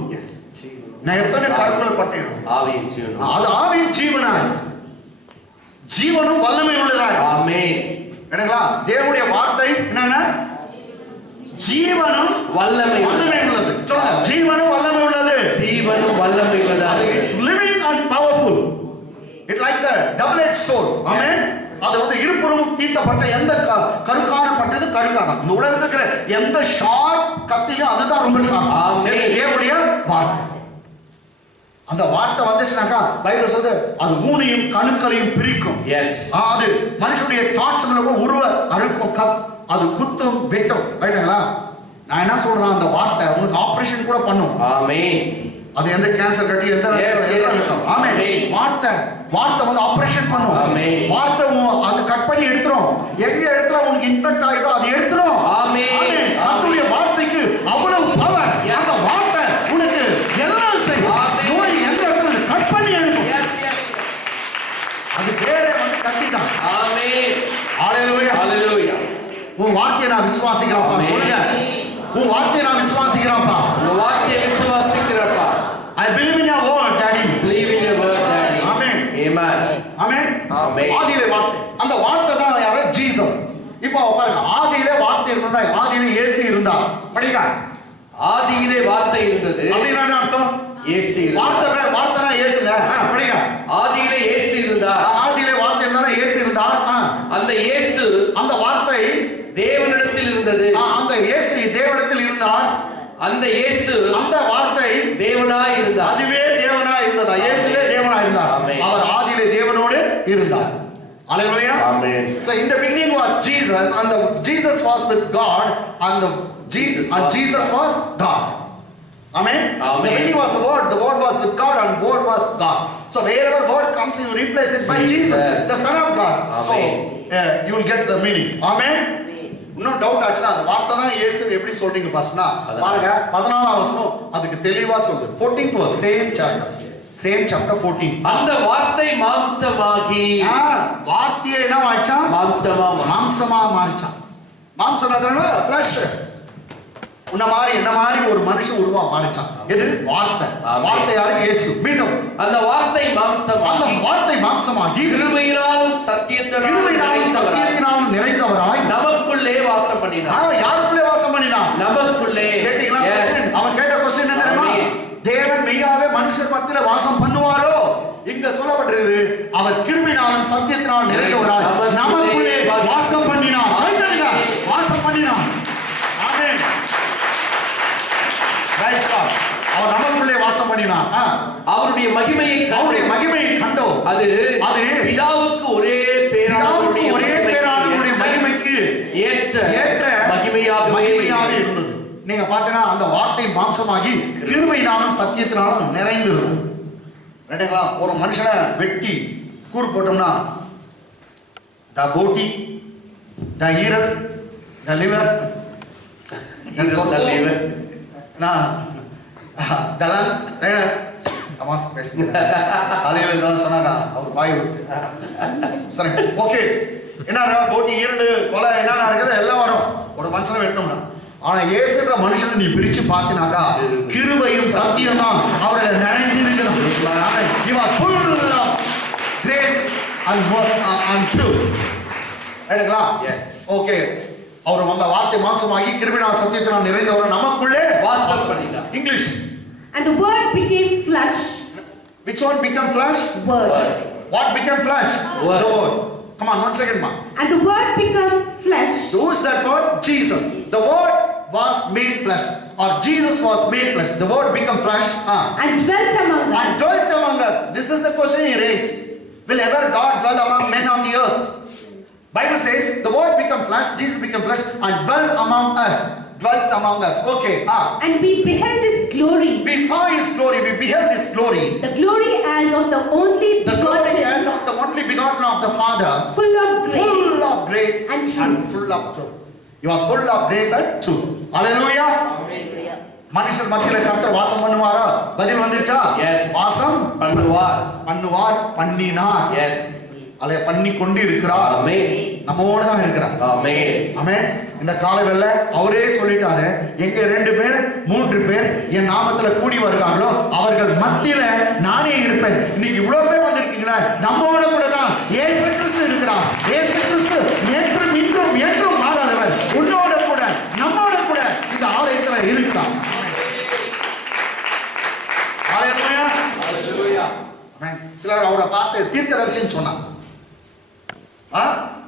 நான் எத்தனை கருக்குள்ள பட்டயம் ஆவியின் ஜீவனம். அது ஆவியின் ஜீவனா ஜீவனும் வல்லமை உள்ளதா. ஆமென். என்னங்களா தேவனுடைய வார்த்தை என்னன்னா ஜீவனும் வல்லமை உள்ளது. சொல்லுங்க ஜீவனும் வல்லமை உள்ளது. ஜீவனும் வல்லமை உள்ளது. It's living and powerful. It like the double edge sword. Amen. அது வந்து இருபுறமும் தீட்டப்பட்ட எந்த கருக்கான பட்டது கருக்கான இந்த உலகத்துல இருக்கிற எந்த ஷார்ப் கத்தியும் அதுதான் ரொம்ப ஷார்ப். ஆமென். தேவனுடைய வார்த்தை. அந்த வார்த்தை வந்துச்சுனாக்கா பைபிள் சொல்லுது அது ஊனையும் கணுக்களையும் பிரிக்கும். எஸ். அது மனுஷனுடைய தாட்ஸ்களோட உருவ அறுக்கும் அது குத்தும் வெட்டும். ரைட்டுங்களா? நான் என்ன சொல்றேன் அந்த வார்த்தை உங்களுக்கு ஆபரேஷன் கூட பண்ணும். ஆமென். அது எந்த கேன்சர் கட்டி எந்த ஆமென். வார்த்தை வந்து ஆபரேஷன் பண்ணும். ஆமென். வார்த்தை அது கட் பண்ணி எடுத்துரும். எங்க இடத்துல உங்களுக்கு இன்ஃபெக்ட் ஆயிதோ அது எடுத்துரும். ஆமென். கர்த்தருடைய வார்த்தைக்கு அவ்வளவு பவர். அந்த வார்த்தை உனக்கு எல்லாம் செய்யும். நோய் எந்த இடத்துல கட் பண்ணி எடுக்கும். அது பேரே வந்து கட்டிதான். ஆமென். ஹalleluya. ஹalleluya. உன் வார்த்தையை நான் விசுவாசிக்கிறேன்ப்பா. சொல்லுங்க. உன் வார்த்தையை நான் விசுவாசிக்கிறேன்ப்பா. உன் வார்த்தையை விசுவாசிக்கிறேன்ப்பா. I believe in your word, daddy. Believe in your word, daddy. Amen. Amen. Amen. Amen. ஆதியிலே வார்த்தை. அந்த வார்த்தை தான் யாரு? ஜீசஸ். இப்போ பாருங்க ஆதியிலே வார்த்தை இருந்தா ஆதியிலே இயேசு இருந்தா. படிங்க. ஆதியிலே வார்த்தை இருந்தது. அப்படினா என்ன அர்த்தம்? இயேசு. வார்த்தைனா இயேசுங்க. படிங்க. ஆதியிலே இயேசு இருந்தார். ஆதியிலே வார்த்தை இருந்தா இயேசு இருந்தார். அந்த இயேசு அந்த வார்த்தை தேவனிடத்தில் இருந்தது. அந்த இயேசு தேவனிடத்தில் இருந்தார். அந்த இயேசு அந்த வார்த்தை தேவனாய் இருந்தார். அதுவே தேவனாய் இருந்ததா? இயேசுவே தேவனாய் இருந்தார். அவர் ஆதியிலே தேவனோடு இருந்தார். Hallelujah. Amen. So in the beginning was Jesus and Jesus was with God and Jesus was God. Amen. Amen. The beginning was the word was with God and word was God. So wherever word comes you replace it by Jesus, the son of God. Amen. So you will get the meaning. Amen. இன்னும் doubt ஆச்சுன்னா அந்த வார்த்தை தான் இயேசு எப்படி சொல்றீங்க பாஸ்னா பாருங்க 14ஆம் வசனம் அதுக்கு தெளிவா சொல்லுது. 14th verse same chapter 14. அந்த வார்த்தை மாம்சமாகி வார்த்தையே என்ன ஆச்சா? மாம்சமா மாறிச்சான். மாம்சம்னா ஃப்ளஷ். உன்ன மாதிரி என்ன மாதிரி ஒரு மனுஷன் உருவா மாறிச்சான். எது? வார்த்தை. வார்த்தை யாரு? இயேசு. மீண்டும் அந்த வார்த்தை மாம்சமாகி கிருபையினாலும் சத்தியத்தினாலும் நிறைந்தவராய் நமக்குள்ளே வாசம் பண்ணினார். யாருக்குள்ளே வாசம் பண்ணினார்? நமக்குள்ளே. கேட்டீங்களா? அவன் கேட்ட क्वेश्चन என்ன தெரியுமா? தேவன் மெய்யாவே மனுஷர் மத்தியில வாசம் பண்ணுவாரோ? இங்க சொல்லப்பட்டிருக்கு அவர் கிருபையினாலும் சத்தியத்தினாலும் நிறைந்தவராய் நமக்குள்ளே வாசம் பண்ணினார். வாசம் பண்ணினார். ஆமென். Price God. அவர் நமக்குள்ளே வாசம் பண்ணினார். அவருடைய மகிமையை கண்டோம். அது பிதாவுக்கு ஒரே பேரானவருடைய மகிமைக்கு ஏற்ற மகிமையாகவே இருந்தது. நீங்க பார்த்தீங்கன்னா அந்த வார்த்தை மாம்சமாகி கிருபையினாலும் சத்தியத்தினாலும் நிறைந்திருக்கும். ரைட்டுங்களா? ஒரு மனுஷனை வெட்டி கூறு போட்டோம்னா த போட்டி, த ஈரல், த லிவர், சொன்னாங்க அவர் வாய் விட்டு. சரி ஓகே. என்ன போட்டி ஈரல் கொலை என்னென்ன இருக்குது எல்லாம் வரும் ஒரு மனுஷனை வெட்டணும்னா. ஆனா இயேசுன்ற மனுஷனை நீ பிரிச்சு பார்த்தினாக்கா கிருபையும் சத்தியம் தான் அவரை நிறைஞ்சிருக்கிறது. He was full of grace and truth. ரைட்டுங்களா? எஸ். ஓகே. அவர் வந்த வார்த்தை மாம்சமாகி கிருபையினால் சத்தியத்தினால் நிறைந்தவர் நமக்குள்ளே வாசம் பண்ணினார். English. And the word became flesh. Which one became flesh? Word. What became flesh? Word. The word. Come on, 1 second, ma. And the word became flesh. Who is that word? Jesus. The word was made flesh, or Jesus was made flesh. The word became flesh. And dwelt among us. And dwelt among us. This is the question he raised. Will ever God dwell among men on the earth? Bible says the word became flesh, Jesus became flesh, and dwelt among us. Dwelt among us. Okay. And we beheld his glory. We saw his glory. We beheld his glory. The glory as of the only begotten of the Father. Full of grace. And truth. full of truth. He was full of grace and truth. Hallelujah. மனுஷர் மத்தியில கர்த்தர் வாசம் பண்ணுவாரா? பதில் வந்துச்சா? Yes. வாசம் பண்ணுவார் பண்ணினார். Yes. அதை பண்ணி கொண்டு இருக்கிறார். ஆமென். நம்மோட தான் இருக்கிறார். ஆமென். ஆமென். இந்த காலைவேளை அவரே சொல்லிட்டாரு, எங்க 2 பேர் 3 பேர் என் நாமத்துல கூடி வருகிறாங்களோ அவர்கள் மத்தியில நானே இருப்பேன். இன்னைக்கு இவ்வளவு பேர் வந்திருக்கீங்களா? நம்மோட கூட தான் இயேசு கிறிஸ்து இருக்கிறார். இயேசு கிறிஸ்து என்றும் இன்றும் என்றும் மாறாதவர். உன்னோட கூட நம்மோட கூட இந்த ஆலயத்துல இருக்கிறார். ஹalleluya. ஹalleluya. ஆமென். சிலர் அவரை பார்த்து தீர்க்கதரிசின்னு சொன்னாங்க.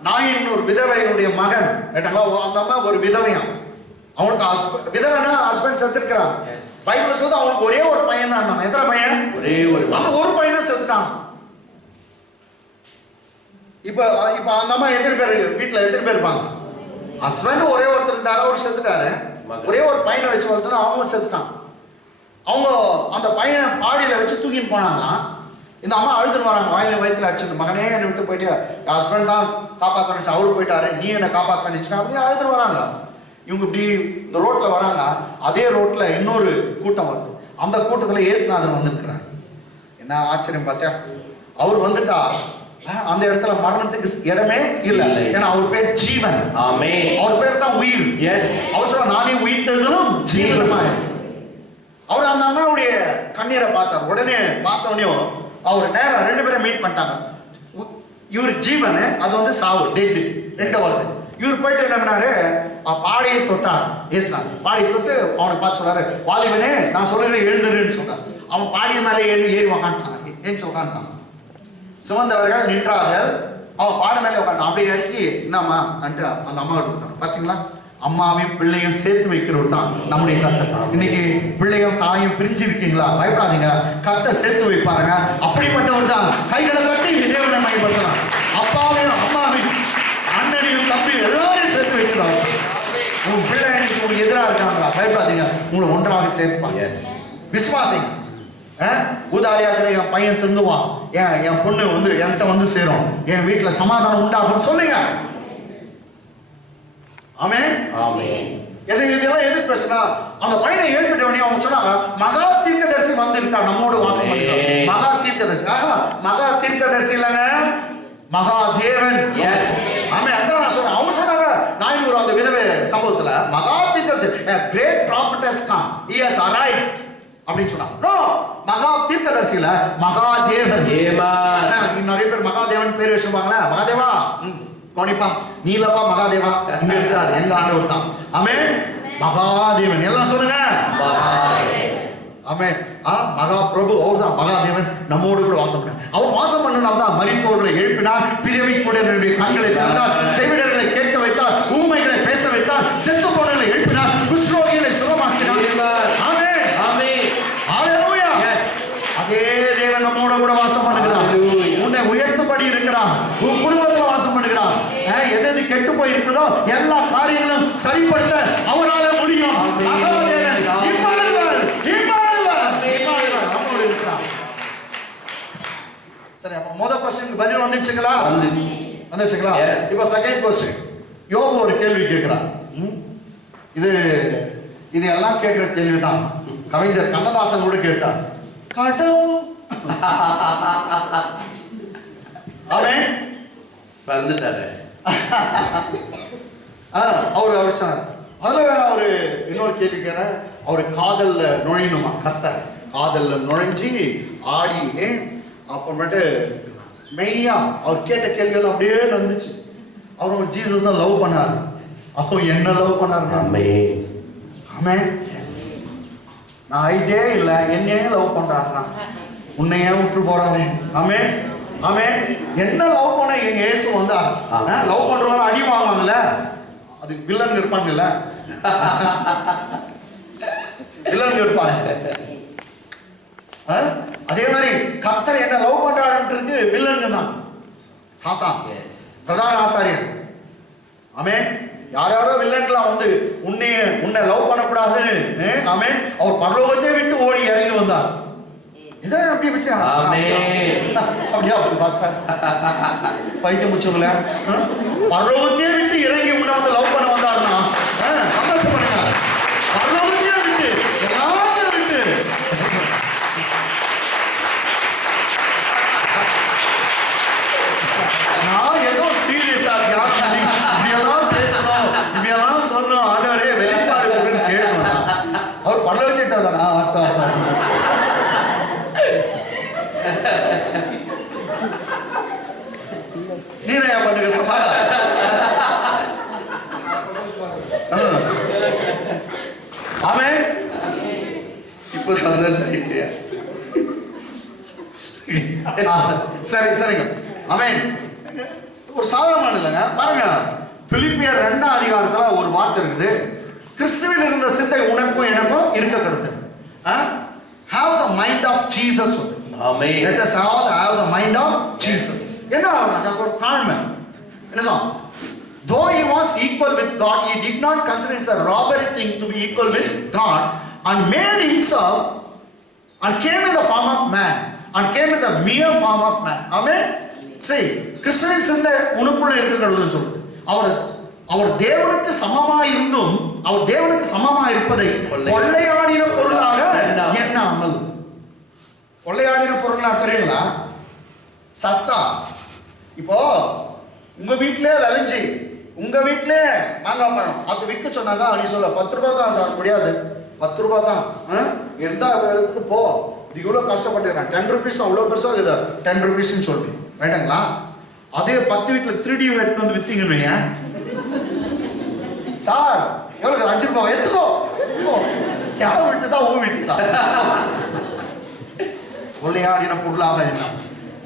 நாயின் ஒரு விதவையுடைய மகன் கேட்டாங்களா, அந்த அம்மா ஒரு விதவையா, அவனுக்கு விதவைனா ஹஸ்பண்ட் செத்துருக்கிறான். பைபிள் சொல்லுது அவனுக்கு ஒரே ஒரு பையன் தான் இருந்தான். எத்தனை பையன்? ஒரே ஒரு. அந்த ஒரு பையனை செத்துட்டான். இப்ப அந்த அம்மா எத்தனை பேர் வீட்டுல எத்தனை பேர் இருப்பாங்க? ஹஸ்பண்ட் ஒரே ஒருத்தர் இருந்தாரு, அவர் செத்துட்டாரு. ஒரே ஒரு பையனை வச்சு வளர்த்தது, அவங்க செத்துட்டான். அவங்க அந்த பையனை பாடியில வச்சு தூக்கின்னு போனாங்கன்னா இந்த அம்மா அழுதுன்னு வராங்க, வாயில வயிற்றுல அடிச்சுட்டு, மகனே என்னை விட்டு போயிட்டு ஹஸ்பண்ட் தான் காப்பாற்ற நினைச்சு, அவரு போயிட்டாரு, நீ என்ன காப்பாற்ற நினைச்சுனா அப்படின்னு அழுதுன்னு வராங்க. இவங்க இப்படி இந்த ரோட்ல வராங்க. அதே ரோட்ல இன்னொரு கூட்டம் வருது. அந்த கூட்டத்துல இயேசுநாதன் வந்திருக்கிறார். என்ன ஆச்சரியம் பார்த்தா, அவர் வந்துட்டா அந்த இடத்துல மரணத்துக்கு இடமே இல்ல. ஏன்னா அவர் பேர் ஜீவன். ஆமென். அவர் பேர் தான் உயிர். எஸ். அவர் சொல்ல, நானே உயிர்த்தெழுதலும் ஜீவனுமாய். அவர் அந்த அம்மாவுடைய கண்ணீரை பார்த்தார். உடனே பார்த்தவனையோ அவர் நேரம் 2 பேரும் மீட் பண்ணிட்டாங்க. இவர் ஜீவன், அது வந்து சாவு, டெட், 2 வருது. இவர் போயிட்டு என்ன பண்ணாரு, பாடியை தொட்டார். ஏசுனார். பாடியை தொட்டு அவனை பார்த்து சொல்றாரு, வாலிபனே நான் சொல்றேன் எழுந்துருன்னு சொல்றாரு. அவன் பாடிய மேலே ஏறி உக்காண்டாங்க. ஏன் உக்காண்டாங்க. சுமந்தவர்கள் நின்றார்கள். அவன் பாட மேலே உட்காந்து அப்படியே இறக்கி இந்தாம்மா அந்த அம்மா கொடுத்தாங்க. பாத்தீங்களா, அம்மாவையும் பிள்ளையும் சேர்த்து வைக்கிறவர் தான் நம்முடைய கர்த்தர். இன்னைக்கு பிள்ளையும் தாயும் பிரிஞ்சு இருக்கீங்களா? பயப்படாதீங்க, கர்த்தர் சேர்த்து வைப்பாருங்க. அப்படிப்பட்டவர் தான். கைகளை கட்டி தேவனை மையப்படுத்தலாம். அப்பாவையும் அம்மாவையும் அண்ணனையும் தம்பி எல்லாரையும் சேர்த்து வைக்கிறாங்க. உங்க பிள்ளை இன்னைக்கு உங்களுக்கு எதிராக இருக்காங்களா? பயப்படாதீங்க, உங்களை ஒன்றாக சேர்ப்பாங்க. விசுவாசி ஊதாரியாக என் பையன் திருந்துவான், என் பொண்ணு வந்து என்கிட்ட வந்து சேரும், என் வீட்டுல சமாதானம் உண்டாகும் சொல்லுங்க. ஆமென். ஆமென். இதெல்லாம் எது பேசுனா, அந்த பையனை ஏற்பட்டவனே அவங்க சொன்னாங்க, மகா தீர்க்கதரிசி வந்திருக்கார், நம்மோடு வாசம் பண்ணுறார். மகா தீர்க்கதரிசி, மகா தீர்க்கதரிசி இல்லைங்க, மகா தேவன். ஆமென். அதான் நான் சொல்றேன். அவங்க சொன்னாங்க, நான் ஒரு அந்த விதவை சம்பவத்துல மகா தீர்க்கதரிசி, great prophets come, he has arised அப்படின்னு சொன்னாங்க. நோ, மகா தீர்க்கதரிசில மகா தேவன். நிறைய பேர் மகாதேவன் பேர் வச்சிருப்பாங்களே, மகாதேவா கோணிப்பா நீலப்பா மகாதேவா இங்க இருக்காரு, எங்க ஆண்டவர் தான். ஆமென். மகாதேவன் எல்லாம் சொல்லுங்க. ஆமென். மகா பிரபு அவர் தான் மகாதேவன், நம்மோடு கூட வாசம் பண்ண. அவர் வாசம் பண்ணனால தான் மரித்தோர்களை எழுப்பினார், பிறவி கூடனுடைய கண்களை திறந்தார், செவிடர்களை கேட்க வைத்தார், ஊமைகளை பேச வைத்தார், செத்து போனவர்களை எழுப்பினார், குஷ்ரோகிகளை சுகமாக்கினார். ஆமென். ஆமென். ஹalleluya. அதே தேவன் நம்மோட கூட வாசம் பண்ணுகிறார். உன்னை உயர்த்தும்படி இருக்கிறார், உன் குடும்பத்துல வாசம் பண்ணுகிறார். எது கெட்டு போய் இருக்கிறதோ எல்லா காரியங்களும் சரிப்படுத்த அவரால முடியும். சரி, அப்ப முதல் क्वेश्चन பதில் வந்துச்சுங்களா? வந்துச்சுங்களா? இப்போ செகண்ட் क्वेश्चन. யோபு ஒரு கேள்வி கேட்கிறார். இது எல்லாம் கேட்கிற கேள்விதான். கவிஞர் கண்ணதாசன் கூட கேட்டார். கடவுள் அவன் வந்துட்டாரு. அவர் சொன்னார். அதுல வேற அவரு இன்னொரு கேள்வி கேட்கிற, அவரு காதல்ல நுழையணுமா? கர்த்தர் காதல்ல நுழைஞ்சி ஆடி அப்புறமேட்டு மெய்யா அவர் கேட்ட கேள்விகள் அப்படியே நடந்துச்சு. அவர் ஜீசஸ் லவ் பண்ணார், அப்போ என்ன லவ் பண்ணார்? ஆமென். நான் ஐடியே இல்ல, என்னையே லவ் பண்றாருன்னா உன்னையே விட்டு போறாரு. ஆமென். ஆமென். என்ன லவ் பண்ண எங்க இயேசு வந்தார். லவ் பண்றவங்க அடி வாங்குவாங்கல்ல, அது வில்லன் இருப்பாங்கல்ல, வில்லன் இருப்பாங்க. அதே மாதிரி கர்த்தர் என்ன லவ் பண்றாருன்றது வில்லன் தான், சாத்தான், பிரதான ஆசாரியன். ஆமென். யாரோ வில்லன்லாம் வந்து உன்னை லவ் பண்ணக்கூடாதுன்னு ஆமென் அவர் பரலோகத்தை விட்டு ஓடி இறங்கி வந்தார். இதான் அப்படி வச்சு அப்படியா பாஸ்டர் பைத்தியம் முடிச்சவங்கள பரலோகத்தை விட்டு இறங்கி உன்னை வந்து லவ் பண்ண வந்தாருன்னா சரி சரிங்க. ஆமென். ஒரு சாதாரண இல்லைங்க. பாருங்க, பிலிப்பியர் 2ஆம் அதிகாரத்துல ஒரு வார்த்தை இருக்குது. கிறிஸ்துவில் இருந்த சிந்தை உனக்கும் எனக்கும் இருக்க கடத்து. Have the mind of Jesus. Amen. Let us all have the mind of Jesus. என்ன ஒரு தாழ்மை. என்ன சொல்ல? Though he was equal with God, he did not consider it a robbery thing to be equal with God, and made himself and came in the form of man, and came in the mere form of man. Amen. See, கிறிஸ்துவின் சிந்தை உனக்குள்ள இருக்கிறதுன்னு சொல்லுது. அவர் தேவனுக்கு சமமா இருந்தும் அவர் தேவனுக்கு சமமா இருப்பதை கொள்ளையாடின பொருளாக எண்ணாமல். கொள்ளையாடின பொருள்னா தெரியுங்களா? சஸ்தா. இப்போ உங்க வீட்டிலே விளைஞ்சி உங்க வீட்டிலே மாங்காய் பழம் அது விற்க சொன்னாங்க. நீ சொல்ல 10 ரூபாய் தான் சார், முடியாது, 10 ரூபாய் தான் இருந்தா இடத்துக்கு போ, இது இவ்வளவு கஷ்டப்பட்டுருக்கேன், 10 rupees அவ்வளோ பெருசா இருக்குது, 10 rupeesன்னு சொல்றேன், ரைட்டுங்களா? அதே 10 வீட்டில் 3D வெட்டு வந்து வித்தீங்கன்னு வைங்க, சார் எவ்வளவு 5 ரூபாய் எடுத்துக்கோ, யார் வீட்டு தான் ஊ வீட்டு தான். கொள்ளையாடின பொருளாக என்ன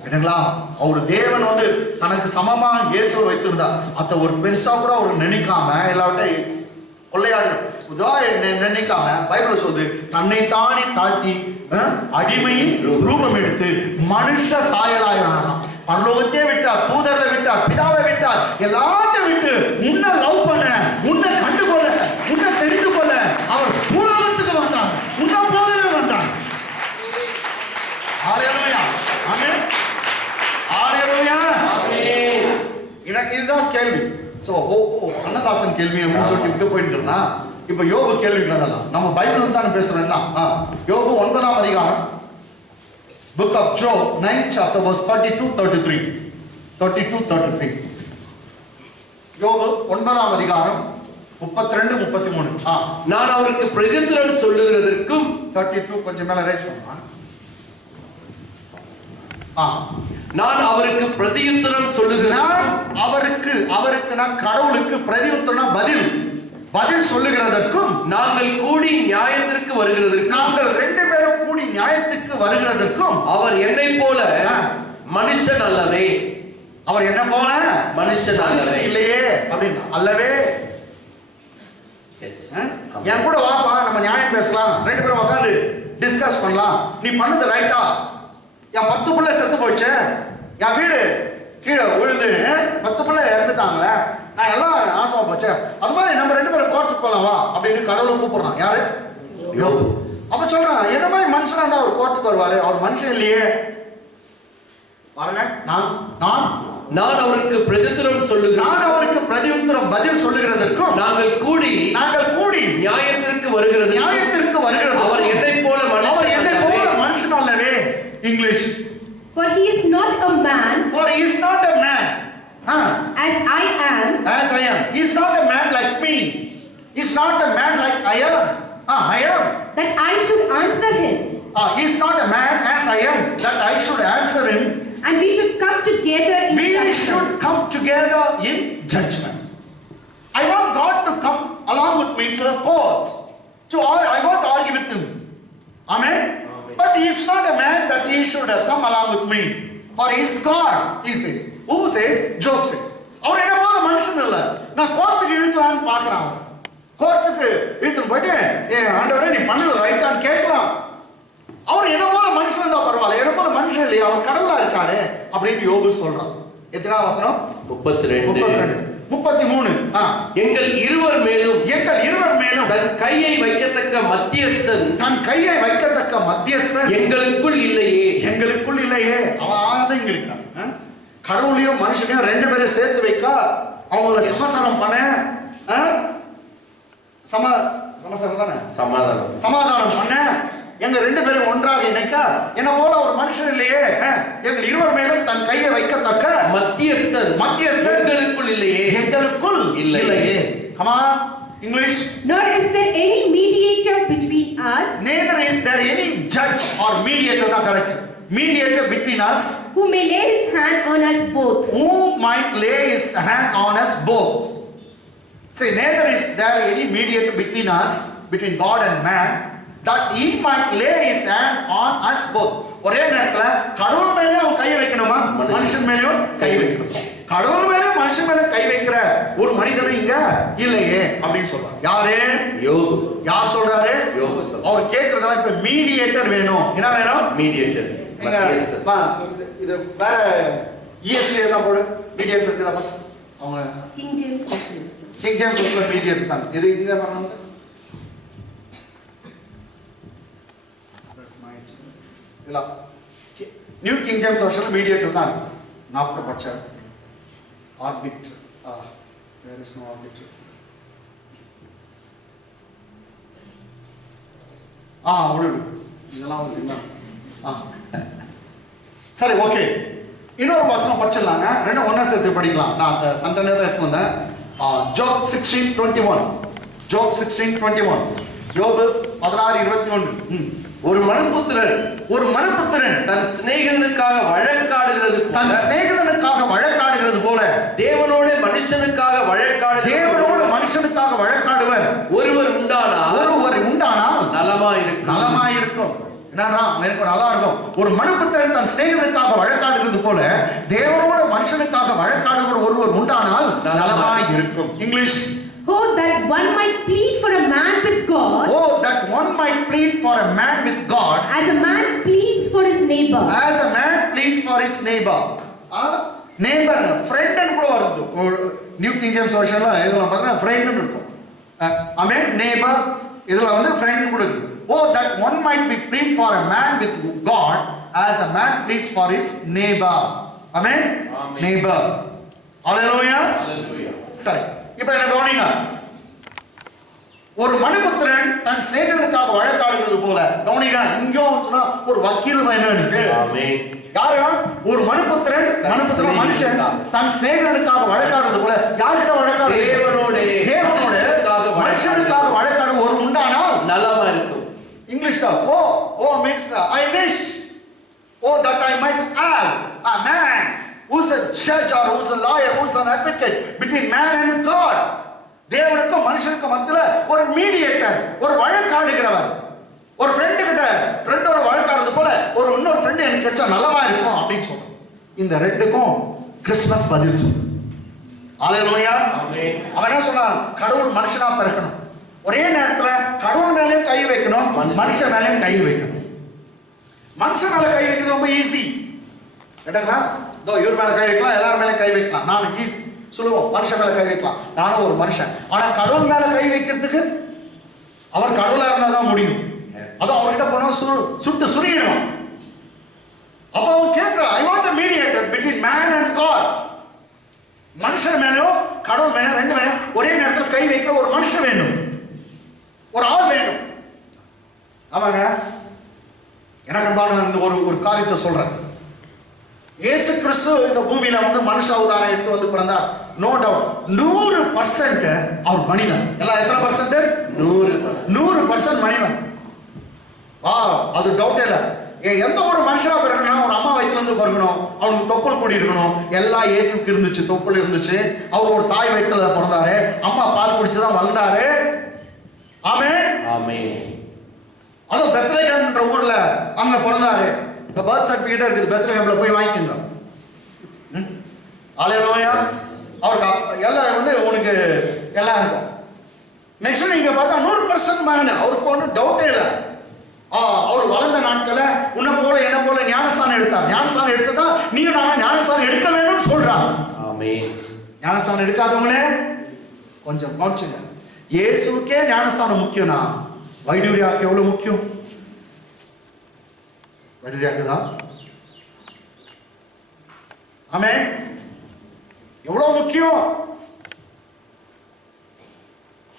என்னங்களா? அவர் தேவன் வந்து தனக்கு சமமா இயேசுவை வைத்திருந்தார். அத ஒரு பெருசா கூட அவர் நினைக்காம எல்லாவற்றையும் கொள்ளையாடி நினைக்காம பைபிள் சொல்லுது, தன்னை தானே தாழ்த்தி அடிமையின் ரூபம் எடுத்து மனுஷ சாயலாயினாராம். பரலோகத்தையே விட்டார், தூதர்களை விட்டார், பிதாவை விட்டார், எல்லாத்தையும் விட்டு உன்னை லவ் பண்ண, உன்னை கண்டுகொள்ள, உன்னை தெரிந்து கொள்ள அவர் பூலோகத்துக்கு வந்தார். உன்னை போலவே வந்தார். ஹalleluya. ஆமென். ஹalleluya. ஆமென். இதுதான் கேள்வி. சோ அன்னதாசன் கேள்வி அப்படின்னு சொல்லிட்டு விட்டு போயிட்டுனா, இப்ப யோபு கேள்விக்கு வரலாம். நம்ம பைபிள் தான் பேசுறோம்னா, யோபு 9ஆம் அதிகாரம், book of Job 9th chapter verse 32-33. 32-33. யோபு 9ஆம் அதிகாரம் 32-33. நான் அவருக்கு பிரதியுத்தரம் சொல்லுகிறதற்கும் 32 கொஞ்சம் மேல ரைஸ் பண்ணுங்க. நான் அவருக்கு பிரதியுத்தரம் சொல்லுகிறேன். அவருக்கு நான் கடவுளுக்கு பிரதியுத்தரம் பதில் சொல்லுகிறதற்கும், நாங்கள் கூடி நியாயத்திற்கு வருகிறதற்கும், நாங்கள் 2 பேரும் கூடி நியாயத்துக்கு வருகிறதற்கும், அவர் என்னை போல மனுஷன் அல்லவே. அவர் என்ன போல மனுஷன் இல்லையே அப்படின்னு அல்லவே. என் கூட வாப்பா, நம்ம நியாயம் பேசலாம், 2 பேரும் உட்காந்து டிஸ்கஸ் பண்ணலாம். நீ பண்ணது ரைட்டா? என் 10 பிள்ளை செத்து போச்சு, என் வீடு கீழே விழுந்து 10 பிள்ளை இறந்துட்டாங்களே, நான் எல்லாம் நாசமா போச்சு, அது மாதிரி நம்ம 2 பேரும் கோர்ட்டுக்கு போலாம் வா அப்படின்னு கடவுளை கூப்பிடுறான். யாரு? யோபு. அப்ப சொல்றான், என்ன மாதிரி மனுஷனா இருந்தா அவர் கோர்ட்டுக்கு வருவாரு? அவர் மனுஷன் இல்லையே. பாருங்க, நான் அவருக்கு பிரதியுத்தரம் சொல்லுகிறேன், நான் அவருக்கு பிரதியுத்தரம் பதில் சொல்லுகிறதற்கும், நாங்கள் கூடி நியாயத்திற்கு வருகிறது, அவர் என்னை போல மனுஷன் அல்லவே. English. For he is not a man. As I am. He is not a man like me. He is not a man like I am. I am. That I should answer him. He is not a man as I am, that I should answer him. And we should come together in judgment. We should come together in judgment. I want God to come along with me to the court. I want to argue with him. Amen. But he is not a man that he should come along with me. For he is God, he says. Who says? Job says. அவர் என்ன போல மனுஷன் இல்ல. நான் கோர்ட்டுக்கு இழுக்கலாம்னு பார்க்கறான். கோர்ட்டுக்கு இழுத்து போயிட்டு, ஆண்டவரே நீ பண்ணது ரைட்டான்னு கேட்கலாம். அவர் என்ன போல மனுஷன் தான் பரவாயில்ல, என்ன போல மனுஷன் இல்லையா, அவர் கடவுளா இருக்காரு அப்படின்னு யோபு சொல்றான். எத்தனாவது வசனம்? 32. 33. எங்கள் இருவர் மேலும் தன் கையை வைக்கத்தக்க மத்தியஸ்தன் எங்களுக்குள் இல்லையே. அவன் இங்க இருக்கான். கடவுளையும் மனுஷனையும் 2 பேரும் சேர்த்து வைக்க, அவங்கள சமசாரம் பண்ண, சமாதானம் பண்ண, எங்க 2 பேரும் ஒன்றாக இணைக்க, என்ன போல ஒரு மனுஷன் இல்லையே. எங்கள் இருவர் மேலும் தன் கையை வைக்கத்தக்க மத்தியஸ்தன் எங்களுக்குள் இல்லையே. Come on, English. Nor is there any mediator between us. Neither is there any judge or mediator, the correct mediator between us. Who may lay his hand on us both. Who might lay his hand on us both. Say, neither is there any mediator between us, between God and man, that he might lay his hand on us both. ஒரே நேரத்துல கடவுள் மேலே அவன் கையை வைக்கணுமா, மனுஷன் மேலேயும் கை வைக்கணும். கடவுள் மேல மனுஷன் மேல கை வைக்கிற ஒரு மனிதனும் இங்க இல்லையே அப்படின்னு சொல்றாரு. யாரு? யோபு. யார் சொல்றாரு? யோபு சொல்றாரு. அவர் கேக்குறதெல்லாம் இப்ப மீடியேட்டர் வேணும். என்ன வேணும்? மீடியேட்டர். இது வேற ESV எல்லாம் போடு. மீடியேட்டர் இருக்குதா? அவங்க King James. King James mediator தான். இது இங்க பண்ணாங்க. இல்ல new king James version mediator தான். நான் கூட படிச்சேன். Arbitrary. there is no arbitrary. அவ்வளவு இதெல்லாம் வந்து என்ன? சரி, ஓகே. இன்னொரு வசனம் படிச்சிடலாங்க. ரெண்டும் ஒண்ணா சேர்த்து படிக்கலாம். நான் அந்த நேரத்தில் எடுத்து வந்தேன். ஜோப் 16:21. ஜோப் 16:21. யோபு 16:21. ஒரு மனுபுத்திரன் தன் சிநேகிதனுக்காக வழக்காடுகிறது போல தேவனோட மனுஷனுக்காக வழக்காடுவர் ஒருவர் உண்டானால் நலமாயிருக்கும். என்னன்னா எனக்கு நல்லா இருக்கும். ஒரு மனுபுத்திரன் தன் சிநேகிதனுக்காக வழக்காடுகிறது போல தேவனோட மனுஷனுக்காக வழக்காடுகிற ஒருவர் உண்டானால் நலமாயிருக்கும். English. Oh, that one might plead for a man with God. Oh, that one might plead for a man with God. As a man pleads for his neighbor. As a man pleads for his neighbor. Neighbor, friend ன்னு கூட வருது. New king James வெர்ஷன்ல இதெல்லாம் பார்த்தா friend ன்னு இருக்கும். ஆமென். neighbor இதுல வந்து friend கூட இருக்கு. Oh, that one might be plead for a man with God as a man pleads for his neighbor. Amen. Neighbor. Hallelujah. சரி, இப்போ என்ன கவனிங்க. ஒரு மனுபுத்திரன் தன் சிநேகிதனுக்காக வழக்காடுகிறது போல கவனிங்க. இங்கேயும் சொன்னா ஒரு வக்கீல் வேணும் எனக்கு. யாரு? ஒரு மனுபுத்திரன் மனுஷன் தன் சிநேகிதனுக்காக வழக்காடுறது போல யார்கிட்ட வழக்காடு? தேவனோட மனுஷனுக்காக வழக்காடு ஒரு உண்டானால் நலமா இருக்கும். இங்கிலீஷ்ல oh means I wish that I might have a man who's a judge or who's a lawyer, who's an advocate between man and God. தேவனுக்கும் மனுஷனுக்கும் மத்தியில ஒரு மீடியேட்டர், ஒரு வழக்காடுகிறவர். ஒரு ஃப்ரெண்ட் கிட்ட ஃப்ரெண்டோட வழக்காடுறது போல ஒரு இன்னொரு ஃப்ரெண்ட் எனக்கு கிடைச்சா நல்லவா இருக்கும் அப்படின்னு சொல்றோம். இந்த ரெண்டுக்கும் கிறிஸ்மஸ் பதில் சொல்லு. ஹalleluya. அவன் என்ன சொன்னான்? கடவுள் மனுஷனா பிறக்கணும். ஒரே நேரத்துல கடவுள் மேலயும் கை வைக்கணும், மனுஷன் மேலயும் கை வைக்கணும். மனுஷன் மேல கை வைக்கிறது ரொம்ப ஈஸி. கேட்டா இவர் மேல கை வைக்கலாம், எல்லாரும் மேல கை வைக்கலாம். நான் ஈஸி சொல்லுவோம். மனுஷன் மேல கை வைக்கலாம், நானும் ஒரு மனுஷன். ஆனா கடவுள் மேல கை வைக்கிறதுக்கு அவர் கடவுளா இருந்தாதான் முடியும். அதுவும் அவர்கிட்ட போனா சுட்டு சுரியிடுவான். அப்ப அவன் கேட்கிறான், I want a mediator between man and God. மனுஷன் மேலயும் கடவுள் மேல ரெண்டு மேல ஒரே நேரத்தில் கை வைக்கிற ஒரு மனுஷன் வேணும், ஒரு ஆள் வேணும். ஆமாங்க. எனக்கு அன்பான இந்த ஒரு காரியத்தை சொல்றேன். இயேசு கிறிஸ்து இந்த பூமியில வந்து மனுஷ அவதாரம் எடுத்து வந்து பிறந்தார். நோ டவுட் 100% அவர் மனிதன். எல்லாம் எத்தனை பர்சன்ட்? 100% மனிதன். அது டவுட்டே இல்லை. எந்த ஒரு மனுஷனா பிறக்கணும், ஒரு அம்மா வயிற்றுல இருந்து பிறக்கணும், அவனுக்கு தொப்புள் கூடி இருக்கணும். எல்லாம் இயேசுக்கு இருந்துச்சு, தொப்புள் இருந்துச்சு. அவர் ஒரு தாய் வயிற்றுல பிறந்தாரு, அம்மா பால் குடிச்சுதான் வளர்ந்தாரு. ஆமென். அதுவும் பெத்லகேம்ன்ற ஊர்ல அங்க பிறந்தாரு. இந்த பர்த் சர்டிபிகேட் இருக்குது, பெத்லகேம்ல போய் வாங்கிக்கோங்க. ஹalleluya. அவருக்கு எல்லாம் வந்து உனக்கு எல்லாம் இருக்கும். நெக்ஸ்ட் நீங்க பார்த்தா 100% மேன். அவருக்கு ஒன்றும் டவுட்டே இல்லை. அவர் வளர்ந்த நாட்கள உன்னை போல என்ன போல ஞானஸ்தானம் எடுத்தார். ஞானஸ்தானம் எடுத்ததா நீங்க நான் ஞானஸ்தானம் எடுக்க வேணும்னு சொல்றாங்க. ஞானஸ்தானம் எடுக்காதவங்களே கொஞ்சம் கவனிச்சுங்க. இயேசுக்கே ஞானஸ்தானம் முக்கியம்னா வைடூரியாவுக்கு எவ்வளவு முக்கியம்? வைடூரியாவுக்கு தான். ஆமென். எவ்வளவு முக்கியம்?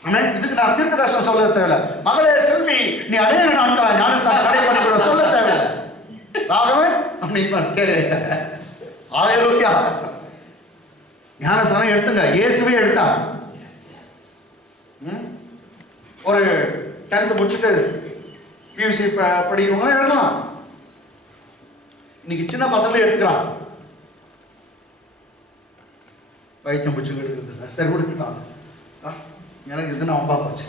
ஆமென். இதுக்கு நான் தீர்க்கதரிசனம் சொல்ல தேவையில்லை. மகளே செல்வி, நீ அநேக நாட்களா ஞானஸ்தானம் கடைபிடிக்கிற சொல்ல தேவையில்லை. ராகவன் ஹalleluya. ஞானஸ்தானம் எடுத்துங்க. இயேசுவே எடுத்தார். ஒரு 10th முடிச்சுட்டு பியூசி படிக்கிறவங்க எடுக்கலாம். இன்னைக்கு சின்ன பசங்களே எடுத்துக்கிறான். வைத்தியம் பிடிச்சி எடுக்கிறது சரி கொடுத்துட்டாங்க. எனக்கு இது நான் போச்சு.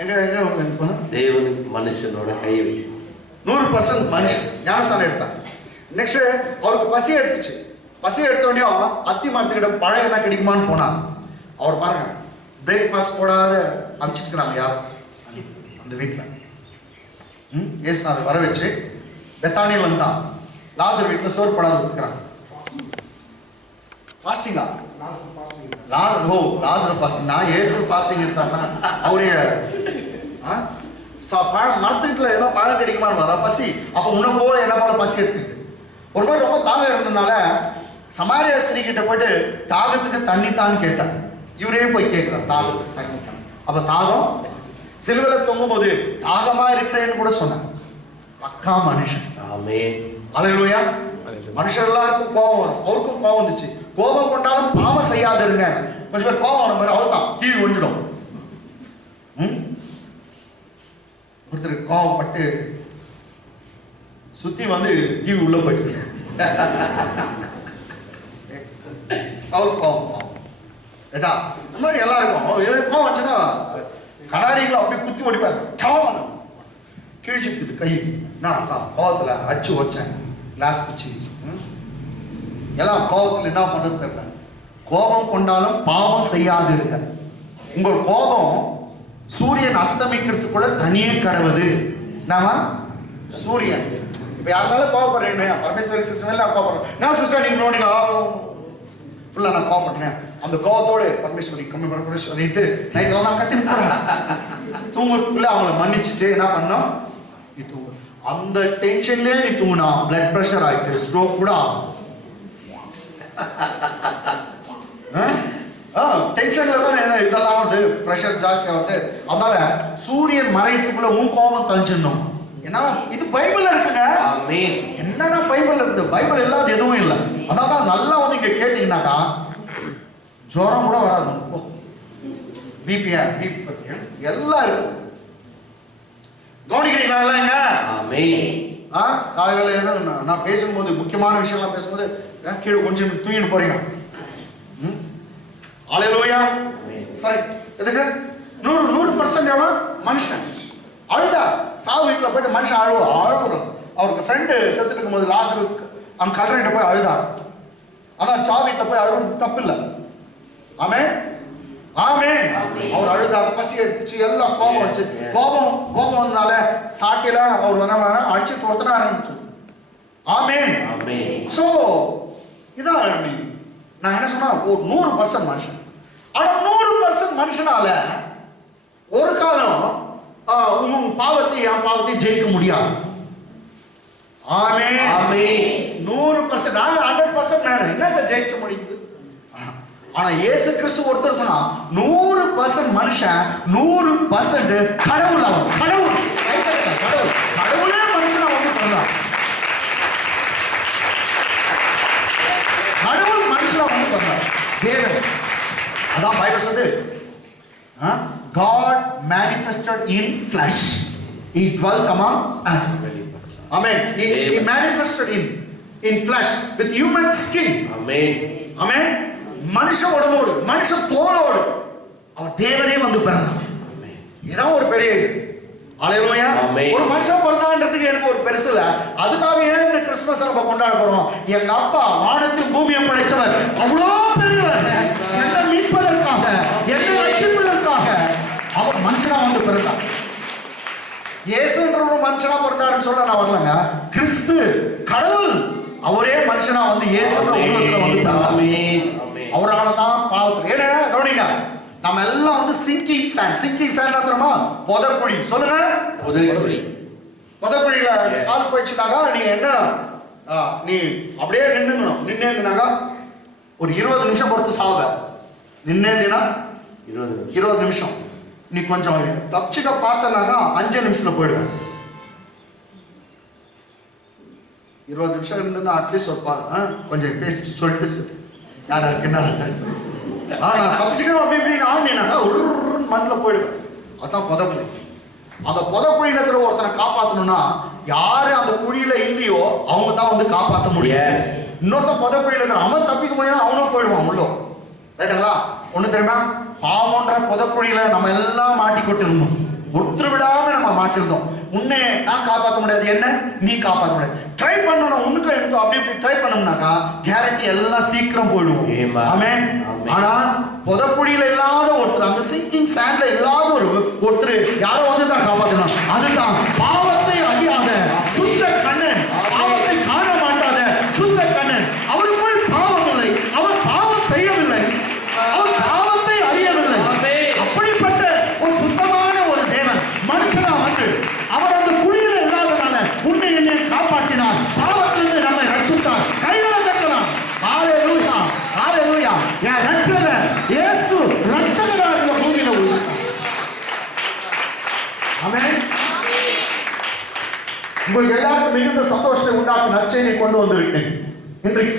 எங்க எங்க தேவனுக்கு மனுஷனோட கை வைக்கணும். 100% மனுஷன் ஞானஸ்தானம் எடுத்தார். நெக்ஸ்ட் அவருக்கு பசி எடுத்துச்சு. பசி எடுத்தோடனே அத்தி மரத்துக்கிட்ட பழம் என்ன கிடைக்குமான்னு போனார். அவர் பாருங்க பிரேக்ஃபாஸ்ட் போடாத அனுப்பிச்சிருக்கிறாங்க யாரும் அந்த வீட்டில். ஏசுநாதர் வர வச்சு பெத்தானியில் வந்தான். லாசர் வீட்டில் சோறு போடாத விட்டுக்கிறாங்க. ஃபாஸ்டிங்கா? லாசர் ஃபாஸ்டிங். நான் ஏசு ஃபாஸ்டிங் இருந்தாருன்னா அவரே பழம் மரத்துக்கிட்ட ஏதோ பழம் கிடைக்குமான்னு வர பசி. அப்போ உன்ன போல என்ன போல பசி எடுத்துக்கிட்டு ஒரு மாதிரி ரொம்ப தாகம் இருந்ததுனால சமாரியா ஸ்திரீ கிட்ட போயிட்டு தாகத்துக்கு தண்ணி தான் கேட்டான். இவரே போய் கேட்கிறார் தாகத்துக்கு தண்ணி தான். அப்ப தாகம் சிலுவையில தொங்கும் போது தாகமா இருக்கிறேன்னு கூட சொன்னான். பக்கா மனுஷன். அல்லேலூயா. மனுஷர் எல்லாருக்கும் கோபம் வரும். அவருக்கும் கோபம் வந்துச்சு. கோபம் கொண்டாலும் பாவம் செய்யாதிருங்க. கொஞ்சம் பேர் கோபம் வர மாதிரி அவ்வளவுதான் கீழ் ஒன்றிடும். ஒருத்தர் கோபப்பட்டு சுத்தி வந்து டிவி உள்ள போயிட்டு அவருக்கு கோபம் ஏட்டா இந்த மாதிரி எல்லாருக்கும் கோபம் வச்சுன்னா கண்ணாடிகளை அப்படியே குத்தி ஓடிப்பாரு. கிழிச்சுக்குது கை. நான் கோபத்துல அச்சு வச்சேன் கிளாஸ் பிச்சு. எல்லாம் கோபத்துல என்ன பண்றது தெரியல. கோபம் கொண்டாலும் பாவம் செய்யாது இருக்க. உங்கள் கோபம் சூரியன் அஸ்தமிக்கிறதுக்குள்ள தனியே கடவுது. நாம சூரியன் இப்ப யாருனாலும் கோபப்படுறேன். பரமேஸ்வரி சிஸ்டர் எல்லாம் கோபப்படுறேன். நான் சிஸ்டர் நீங்க நோண்டிங்க ஃபுல்லா நான் கோபப்பட்டேன். அந்த கோபத்தோடு பரமேஸ்வரி கம்மி பரமேஸ்வரிட்டு நைட்லாம் நான் கத்தி தூங்குறதுக்குள்ள அவங்கள மன்னிச்சுட்டு என்ன பண்ணோம் நீ தூங்கு. அந்த டென்ஷன்லயே நீ தூங்கினா பிளட் பிரஷர் ஆயிட்டு ஸ்ட்ரோக் கூட ஆகும். டென்ஷன்ல தான் இதெல்லாம் வந்து பிரஷர் ஜாஸ்தி ஆகுது. அதனால சூரியன் மறையத்துக்குள்ள உன் கோபம் தழிச்சிடணும். ஏன்னா இது பைபிள்ல இருக்குங்க. என்னன்னா பைபிள் இருக்கு. பைபிள் இல்லாத எதுவும் இல்லை. அதான் நல்லா வந்து இங்க கேட்டீங்கன்னாக்கா ஜுரம் கூட வராது. பிபியா பிபி பத்தி எல்லாம் இருக்கும். கவனிக்கிறீங்களா இல்லைங்க? காலையில நான் பேசும்போது முக்கியமான விஷயம்லாம் பேசும்போது கீழே கொஞ்சம் தூங்கிட்டு போறீங்க. அல்லேலூயா. சரி எதுக்கு 100% எவ்வளோ மனுஷன் அழுதா. சாவு வீட்டில் போயிட்டு மனுஷன் அழுவோம். அவருக்கு ஃப்ரெண்டு செத்துட்டு இருக்கும்போது லாசருக்கு அந்த கல்லறைகிட்ட போய் அழுதார். அதான் சாவு வீட்டில் போய் அழுவது தப்பு இல்லை. ஆமே ஆமே. அவர் அழுதார். பசி எடுத்துச்சு. எல்லாம் கோபம் வச்சு கோபம் வந்தனால சாட்டில அவர் வர அடிச்சு துரத்தின ஆரம்பிச்சு. ஆமே. சோ இதான் நான் என்ன சொன்னா ஒரு 100% மனுஷன். ஆனா 100% மனுஷனால ஒரு காலம் உன் பாவத்தை என் பாவத்தை ஜெயிக்க முடியாது. ஆமே 100% 100% மேல என்னத்தை ஜெயிக்க முடியுது? ஆனா இயேசு கிறிஸ்து ஒருத்தர் தான் 100% மனுஷன் 100% கடவுள். அவன் கடவுள். கடவுளே மனுஷனா வந்து சொல்றான். கடவுள் மனுஷனா வந்து சொல்றான். தேவன் அதான் பைபிள் சொல்லுது. God manifested in flesh. He dwelt among us. Amen. He manifested in flesh with human skin. Amen. மனுஷ உடம்போடு மனுஷ தோலோடு அவர் தேவனே வந்து பிறந்தார். இதான் ஒரு பெரிய அல்லேலூயா. ஒரு மனுஷன் பிறந்தான்றதுக்கு எனக்கு ஒரு பெருசு இல்ல. அதுக்காக ஏன் இந்த கிறிஸ்துமஸ் நம்ம கொண்டாட போறோம்? எங்க அப்பா வானத்தின் பூமியை படைச்சவர், அவ்வளோ பெரியவர், என்ன மீட்பதற்காக என்ன ரட்சிப்பதற்காக அவர் மனுஷனா வந்து பிறந்தார். இயேசுன்ற ஒரு மனுஷனா பிறந்தாருன்னு சொல்ல நான் வரலங்க. கிறிஸ்து கடவுள் அவரே மனுஷனா வந்து இயேசுன்ற உலகத்துல வந்து பிறந்தார். அவரால தான் பாவத்தில் ஏன்னா கவனிங்க நம்ம எல்லாம் வந்து சிங்கிங் சாண்ட் தெரியுமா? புதக்குழி. சொல்லுங்க புதக்குழியில கால் போயிடுச்சுனாக்கா நீ என்ன நீ அப்படியே நின்னுங்கணும். நின்னேந்தினாக்கா ஒரு 20 நிமிஷம் பொறுத்து சாவுக. நின்னேந்தினா 20 நிமிஷம். நீ கொஞ்சம் தப்பிச்சுக்க பார்த்தனாக்கா 5 நிமிஷத்துல போயிடுவேன். 20 நிமிஷம் இருந்ததுன்னா அட்லீஸ்ட் ஒரு கொஞ்சம் பேசிட்டு சொல்லிட்டு யாருக்கு என்ன நான் தப்பிச்சுக்கணும் அப்படி இப்படின்னு ஆனினாக்கா ஒரு மண்ணில் போயிடுவேன். அதான் புதக்குழி. அந்த புதக்குழியில இருக்கிற ஒருத்தனை காப்பாற்றணும்னா யாரு அந்த குழியில இல்லையோ அவங்க தான் வந்து காப்பாற்ற முடியும். இன்னொருத்தன் புதக்குழியில இருக்கிற அவன் தப்பிக்க முடியும், அவனும் போயிடுவான் உள்ள. ரைட்டுங்களா? ஒண்ணு தெரியுமா? பாவம்ன்ற புதக்குழியில நம்ம எல்லாம் மாட்டிக்கொண்டு இருந்தோம். ஒருத்தர் விடாம நம்ம மாட்டிருந்தோம். உன்னை நான் காப்பாற்ற முடியாது, என்ன நீ காப்பாற்ற முடியாது. ட்ரை பண்ணணும், உனக்கு எனக்கு அப்படி இப்படி ட்ரை பண்ணோம்னாக்கா கேரண்டி எல்லாம் சீக்கிரம் போயிடுவோம். ஆமென். ஆனா புதப்புடியில இல்லாத ஒருத்தர், அந்த சிங்கிங் சாண்ட்ல இல்லாத ஒருத்தர் யாரோ வந்து தான் காப்பாற்றணும். அதுதான் பாவத்தை அறியாத சுத்த கண்ணன், பாவத்தை காண மாட்டாத சுத்த கண்ணன். அவருக்குள் பாவம் இல்லை, அவர் பாவம் செய்யவில்லை, அவர் பாவத்தை அறியவில்லை. அப்படிப்பட்ட ஒரு சுத்தமான ஒரு தேவன் மனுஷனா வந்து அவர் அந்த குழியில இல்லாதனால உன்னை என்னை காப்பாற்றினார், பாவத்திலிருந்து நம்மை ரட்சித்தார், கைகளை தட்டலாம். ஹalleluya, ஹalleluya. என் ரட்சகர் இயேசு ரட்சகராக இந்த பூமியில உயிர்த்தார். ஆமென். உங்களுக்கு எல்லாருக்கும் மிகுந்த சந்தோஷத்தை உண்டாக்கும் நற்செய்தியை கொண்டு வந்திருக்கேன். இன்றைக்கு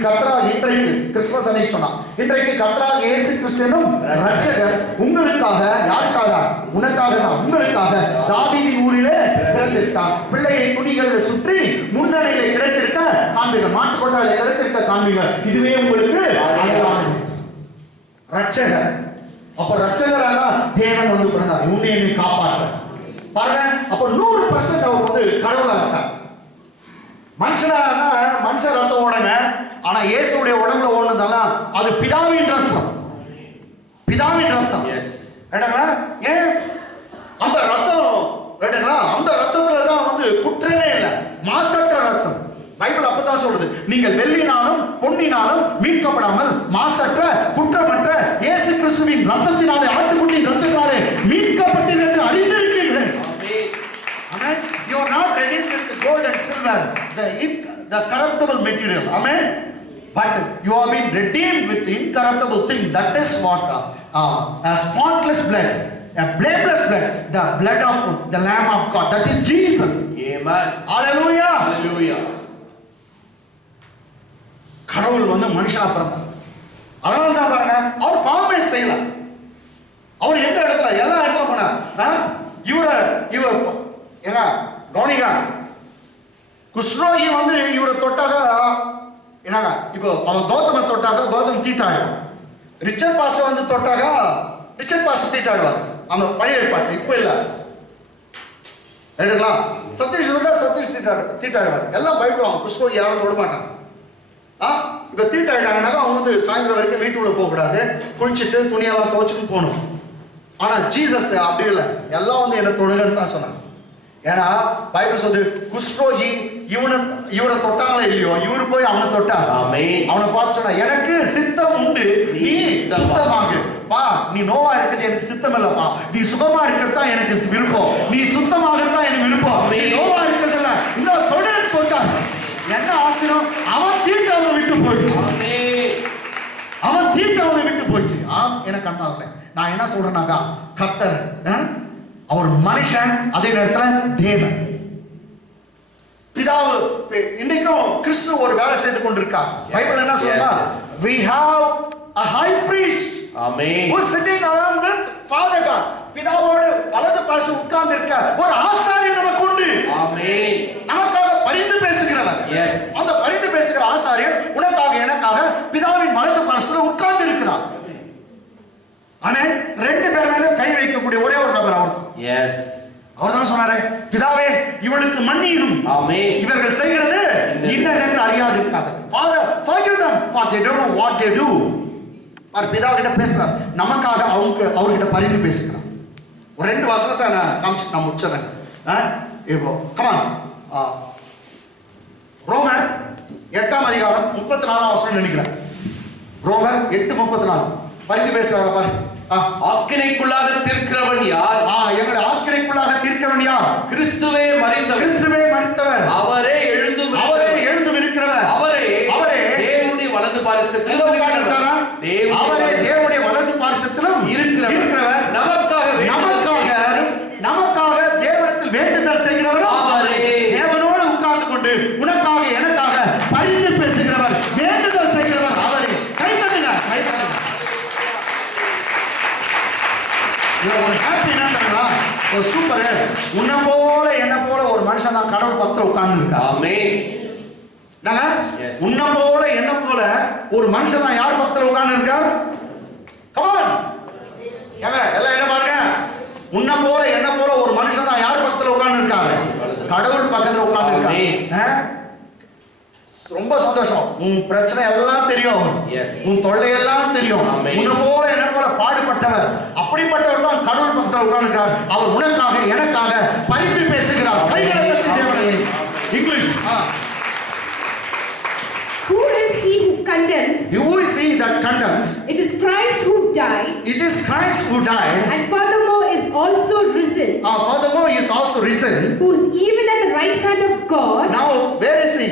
கிறிஸ்துமஸ் அன்னைக்கு சொன்னா, இன்றைக்கு கர்த்தராகிய இயேசு கிறிஸ்துவின் ரட்சகர் உங்களுக்காக, யாருக்காக? உனக்காக தான், உங்களுக்காக தாவீதின் ஊரிலே பிறந்திருக்கார். பிள்ளையை துணிகளில் சுற்றி முன்னணியிலே கிடைத்திருக்க காண்பீர்கள், மாட்டுக்கொட்டாயிலே கிடைத்திருக்க காண்பீர்கள். இதுவே உங்களுக்கு அடையாளம். ரட்சகர். அப்ப ரட்சகராக தேவன் வந்து பிறந்தார், உன்னை என்னை காப்பாற்ற. பாருங்க, அப்ப 100% அவர் வந்து கடவுளா இருக்கார். மனுஷ ரத்தம் ஓடுங்க, ஆனா இயேசுடைய உடம்புல ஓடுனதெல்லாம் அது பிதாவின் ரத்தம், பிதாவின் ரத்தம். ரைட்டுங்களா? ஏன் அந்த ரத்தம், ரைட்டுங்களா, அந்த ரத்தத்துல தான் வந்து குற்றமே இல்லை, மாசற்ற ரத்தம். பைபிள் அப்பதான் சொல்றது, நீங்கள் வெள்ளினாலும் பொன்னினாலும் மீட்கப்படாமல் மாசற்ற குற்றமற்ற இயேசு கிறிஸ்துவின் ரத்தத்தினாலே, ஆட்டுக்குட்டியின் ரத்தத்தினாலே மீட்கப்பட்டீர்கள் என்று அறிந்திருக்கிறீர்கள். Amen. You are not redeemed with gold and silver, the corruptible material. Amen. But you have been redeemed with the incorruptible thing. That is what a spotless blood, a blameless blood, the blood of the Lamb of God. That is Jesus. Amen. Hallelujah. Hallelujah. கடவுள் வந்து மனுஷனா பிறந்தார். அதனால தான் பாருங்க, அவர் பாவமே செய்யல. அவர் எந்த இடத்துல, எல்லா இடத்துல போனார். இவர ஏங்க கவனிங்க, குஷ்ரோகி வந்து இவரை தொட்டாக என்னங்க, இப்போ அவன் கௌதம தொட்டாக கௌதம் தீட்டாயிடும். ரிச்சர்ட் பாஸ் வந்து தொட்டாக ரிச்சர்ட் பாஸ் தீட்டாடுவார். அந்த பழைய ஏற்பாடு இப்போ இல்லை, ரைட்டுங்களா? சதீஷ் தொட்டா சதீஷ் தீட்டாடுவார். எல்லாம் பயப்படுவாங்க, குஷ்ரோகி யாரும் தொட மாட்டாங்க. இப்போ தீட்டாயிட்டாங்கன்னாக்கா அவங்க வந்து சாயந்தரம் வரைக்கும் வீட்டுக்குள்ள போகக்கூடாது, குளிச்சுட்டு துணியெல்லாம் துவச்சுட்டு போகணும். ஆனால் ஜீசஸ் அப்படி இல்லை, எல்லாம் வந்து என்ன தொடுங்கன்னு தான் சொன்னாங்க. ஏன்னா பைபிள் சொல்லுது, குஷ்ரோகி இவரை தொட்டாங்களோ இல்லையோ, இவரு போய் அவனை தொட்டார். அவனை பார்த்து சொன்னா, எனக்கு சித்தம் உண்டு, நீ சுத்தமாக பா, நீ நோவா இருக்கிறது எனக்கு சித்தம் இல்லப்பா, நீ சுகமா இருக்கிறது தான் எனக்கு விருப்பம், நீ சுத்தமாக தான் எனக்கு விருப்பம், நீ நோவா இருக்கிறது இல்ல, இந்த தொடர் தொட்டார். என்ன ஆச்சரியம், அவன் தீட்டு அவனை விட்டு போயிடுச்சு, அவன் தீட்டு அவனை விட்டு போயிடுச்சு. எனக்கு கண்ணாகல. நான் என்ன சொல்றேன்னாக்கா, கர்த்தர் அவர் மனுஷன், அதே நேரத்தில் தேவன். பிதாவு இன்னைக்கும் கிறிஸ்து ஒரு வேலை செய்து கொண்டிருக்கார். பைபிள் என்ன சொல்றா, we have a high priest, amen, who is sitting along with Father God. பிதாவோடு வலது பார்சு உட்கார்ந்து இருக்க ஒரு ஆசாரியர் நமக்கு உண்டு. ஆமென். நமக்காக பரிந்து பேசுகிறவர். எஸ். அந்த பரிந்து பேசுகிற ஆசாரியர் உனக்காக எனக்காக பிதாவின் வலது பார்சுல உட்கார்ந்து இருக்கிறார். ஆமென். ரெண்டு பேர் மேல கை வைக்கக்கூடிய ஒரே ஒரு நபர் அவர்தான். எஸ். அவர்தான் சொன்னாரே, பிதாவே இவளுக்கு மன்னியும், ஆமென், இவர்கள் செய்கிறது இன்னதென்று அறியாதிருக்காங்க. Father forgive them for they don't know what they do. அவர் பிதா கிட்ட பேசுறார், நமக்காக அவர்கிட்ட பரிந்து பேசுகிறார். ஒரு ரெண்டு வசனத்தை நான் முடிச்சறேன். இப்போ கமான், ரோமர் 8ஆம் அதிகாரம் 34ஆம் வசனம் நினைக்கிறேன். ரோமர் 8:34 பரிந்து பேசுறாங்க பாருங்க. ஆக்கினைக்குள்ளாக தீர்க்கிறவன் யார்? எங்களை ஆக்கினைக்குள்ளாக தீர்க்கிறவன் யார்? கிறிஸ்துவே மரித்தவர், கிறிஸ்துவே மரித்தவர், அவரே எழுந்தும் இருக்கிறவர், அவரே தேவனுடைய வலது பார்சத்திலும் இருக்கிறவர், அவரே தேவனுடைய வலது பார்சத்திலும் இருக்கிறவர், நமக்காக தேவனிடத்தில் வேண்டுதல் செய்கிறவரும் அவரே. தேவனோடு உட்கார்ந்து கொண்டு உனக்காக எனக்காக பரிந்து பேசுகிறவர், வேண்டுதல் செய்கிறவர் அவரே. கை தட்டுங்க, கை தட்டுங்க. சூப்பர். உன்னை போல என்ன போல ஒரு மனுஷன் தான் கடவுள் பக்கத்துல உட்கார்ந்து இருக்கா. உன்னை போல என்ன போல ஒரு மனுஷன் தான் யார் பக்கத்துல உட்கார்ந்து இருக்கார்? கமான் எல்லாம் என்ன பாருங்க, உன்னை போல என்ன போல ஒரு மனுஷன் தான் யார் பக்கத்துல உட்கார்ந்து இருக்காரு? ரொம்ப சந்தோஷம். உன் பிரச்சனை எல்லாம் தெரியும், Yes. உன் தொல்லை எல்லாம் தெரியும். Amen. உன்னை போல என்ன போல பாடுபட்டவர், அப்படிப்பட்டவர் தான் கடவுள் பக்கத்தில் உட்கார்ந்திருக்கிறார். அவர் உனக்காக எனக்காக பரிந்து பேசுகிறார். கைகளை தட்டி தேவனே. English. Who is he who condemns? Who is he that condemns? It is Christ who died, It is Christ who died. and furthermore is also risen, Furthermore, he is also risen. who is even at the right hand of God, Now, where is he?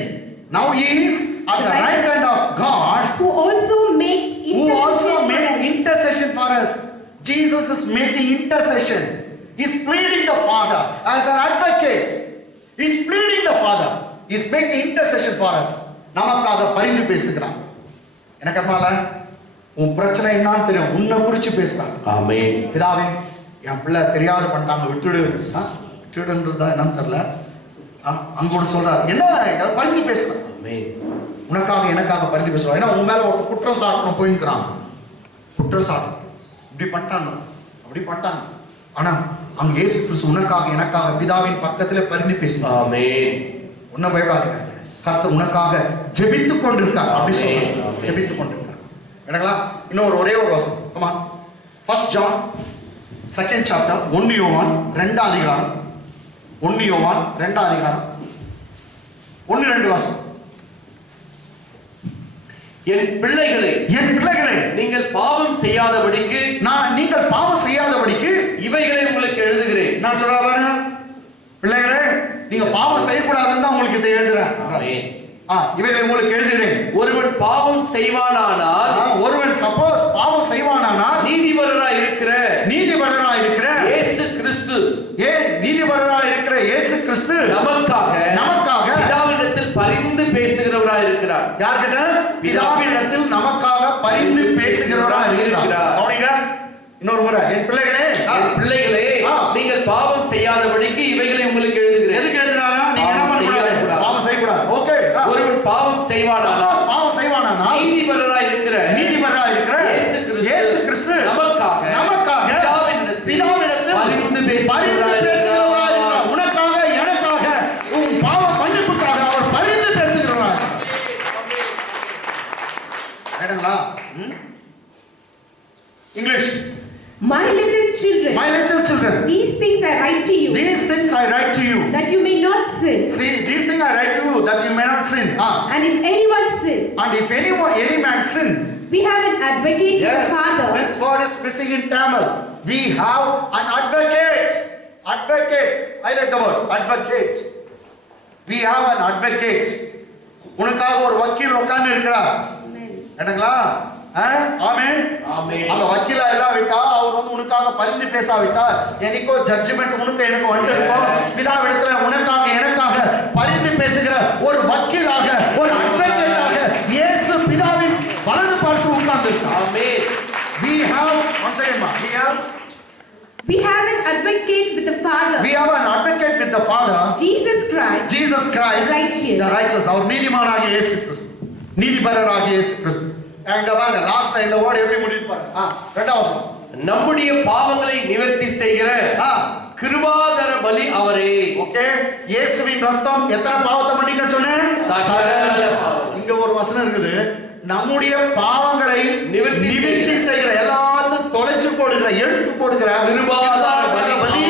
Now he is at the right hand of God, who also makes who also intercession for makes us. intercession for us. Jesus is making intercession. He's pleading the Father as an advocate. He's pleading the Father. He's making intercession for us. நமக்காக பரிந்து பேசுகிறான். எனக்கு அதனால உன் பிரச்சனை என்னன்னு தெரியும், உன்னை குறிச்சு பேசுறான். ஆமென். பிதாவே, என் பிள்ளை தெரியாத பண்ணிட்டாங்க, விட்டுடு. விட்டுடுன்றதா என்னன்னு தெரியல. அங்க கூட சொல்றாரு, என்ன பரிந்து பேசுறான். ஆமென். உனக்காக எனக்காக பரிந்து பேசுவான். ஏன்னா உன் மேல ஒரு குற்றம் சாட்டணும் போயிருக்கிறான். குற்றம் சாட்டணும், இப்படி பண்ணிட்டாங்க, அப்படி பண்ணிட்டாங்க. ஆனா அங்க இயேசு கிறிஸ்து உனக்காக எனக்காக பிதாவின் பக்கத்துல பரிந்து பேசினார். ஆமென். உன்னை பயப்படாதீங்க, கர்த்தர் உனக்காக ஜெபித்துக் கொண்டிருக்கார். அப்படி சொல்றார், ஆமென். ஜெபித்துக் கொண்டிருக்கார். எனங்களா இன்னொரு ஒரே ஒரு வசனம். Comma, first John second chapter, 1 யோவான் 2 அதிகாரம், 1 யோவான் 2 அதிகாரம் 1-2 வசனம். என் பிள்ளைகளே, என் பிள்ளைகளே, நீங்கள் பாவம் செய்யாதபடிக்கு நீங்கள் பாவம் செய்யாதபடிக்கு இவைகளை உங்களுக்கு எழுதுகிறேன். நான் சொல்ல பாருங்க, பிள்ளைகளே நீங்க பாவம் செய்யக்கூடாதுன்னு தான் உங்களுக்கு இதை எழுதுறேன். ஆமென். இவைகளை உங்களுக்கு எழுதுகிறேன். ஒருவன் பாவம் செய்வானானால், ஒருவன் சப்போஸ் பாவம் செய்வானானால் நீதிபரராய் இருக்கிற இயேசு கிறிஸ்து, நீதிபரராய் இருக்கிற இயேசு கிறிஸ்து நமக்காக பிதாவினிடத்தில் பரிந்து பேசுகிறவராய் இருக்கிறார். யார்கிட்ட? பிதாவினிடத்தில் நமக்காக பரிந்து பேசுகிறவராய் இருக்கிறார். கவனிங்க இன்னொரு முறை, என் பிள்ளைகளே, நீங்கள் பாவம் செய்யாதபடிக்கு இவைகளை உங்களுக்கு எழுதுகிறேன். எதுக்கு எழுதுறாரா? நீங்க என்ன பண்ணக்கூடாது? பாவம் செய்யக்கூடாது. ஓகே. ஒருவன் பாவம் செய்வானானால் நீதிபரராய் இருக்கிற இயேசு கிறிஸ்து நமக்காக பிதாவினிடத்தில் பரிந்து பேசுகிறவராய் இருக்கிறார். உனக்காக எனக்காக உன் பாவ மன்னிப்புக்காக அவர் பரிந்து பேசுகிறார். கேட்டீங்களா? English. My little children, these things I write to you, that you may not sin. See, these things I write to you that you may not sin. And if anyone sin, And if any man sin, we have an advocate with the Father. This word is missing in Tamil. We have an advocate. I like the word advocate. We have an advocate. உனக்காக ஒரு வக்கீல் உட்கார்ந்து இருக்கிறார். என்னங்களா? ஆமென். அந்த வக்கீலா எல்லாம் விட்டா, அவர் உனக்காக பரிந்து பேசாவிட்டா, எனக்கோ ஜட்ஜ்மெண்ட் உனக்கு எனக்கு வந்துருக்கும். பிதாவிடத்துல உனக்காக எனக்காக பரிந்து பேசுகிற ஒரு வக்கீலாக, ஒரு அட்வொகேட்டாக இயேசு பிதாவின் வலது பார்த்து உட்கார்ந்திருக்கிறார். ஆமென். We have, once again, we have an advocate with the Father. We have an advocate with the Father. Jesus Christ. The righteous. அவர் நீதிமானாகிய இயேசு கிறிஸ்து, நீதிபரராகிய இயேசு கிறிஸ்து. And பாருங்க, லாஸ்ட் இந்த வேர்ட் எப்படி முடியுது பாருங்க. இரண்டாவது வசனம். நம்முடைய பாவங்களை நிவர்த்தி செய்கிற கிருபாதர பலி அவரே. ஓகே. இயேசுவின் ரத்தம் எத்தனை பாவத்தை மன்னிக்க சொன்னேன்? சகல பாவம். இங்க ஒரு வசனம் இருக்குது, நம்முடைய பாவங்களை நிவர்த்தி செய்கிற, எல்லாத்தையும் தொலைச்சு போடுகிற, எடுத்து போடுகிற கிருபாதர பலி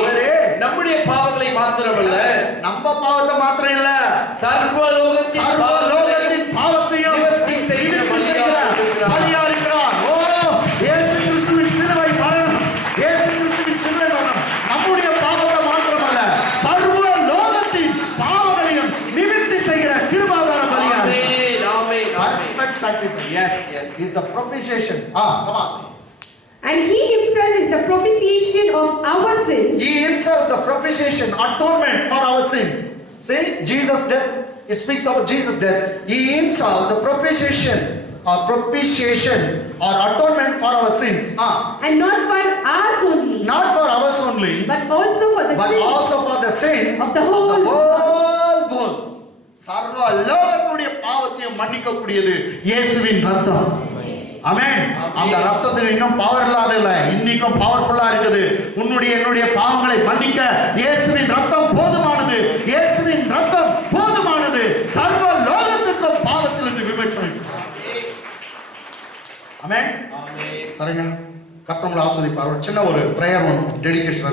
அவரே. நம்முடைய பாவங்களை மாத்திரமல்ல, நம்ம பாவத்தை மாத்திரம் இல்ல, சர்வலோகத்தின் பாவத்தையும் நிவர்த்தி செய்கிற பலியா இருக்கிறார். ஓ, இயேசு கிறிஸ்துவின் சிலுவை மரணம், இயேசு கிறிஸ்துவின் சிலுவை மரணம் நம்முடைய பாவத்தை மாத்திரமல்ல, சர்வ லோகத்தின் பாவங்களையும் நிவர்த்தி செய்கிற கிருபாதார பலியா. Perfect sacrifice. Yes. Is the propitiation. Come on. And he himself is the propitiation of our sins. He himself the propitiation, atonement for our sins. See, Jesus' death, it speaks about Jesus' death. He himself the propitiation or atonement for our sins. And not for ours only. Not for ours only. But also for the sins of the whole world. சர்வ லோகத்துடைய பாவத்தையும் மன்னிக்க கூடியது இயேசுவின் ரத்தம். ஆமென். அந்த ரத்தத்துக்கு இன்னும் power இல்லாத இல்ல, இன்னைக்கும் பவர்ஃபுல்லா இருக்குது. உன்னுடைய என்னுடைய பாவங்களை மன்னிக்க இயேசுவின் ரத்தம் போதுமானது. இயேசுவின் ரத்தம் போதுமானது. சர்வ லோகத்துக்கு ஆமென். சரிங்க. கர்த்தர் உங்களை ஆசீர்வதிப்பார். ஒரு சின்ன ஒரு பிரேயர் ஒன்று டெடிகேஷன்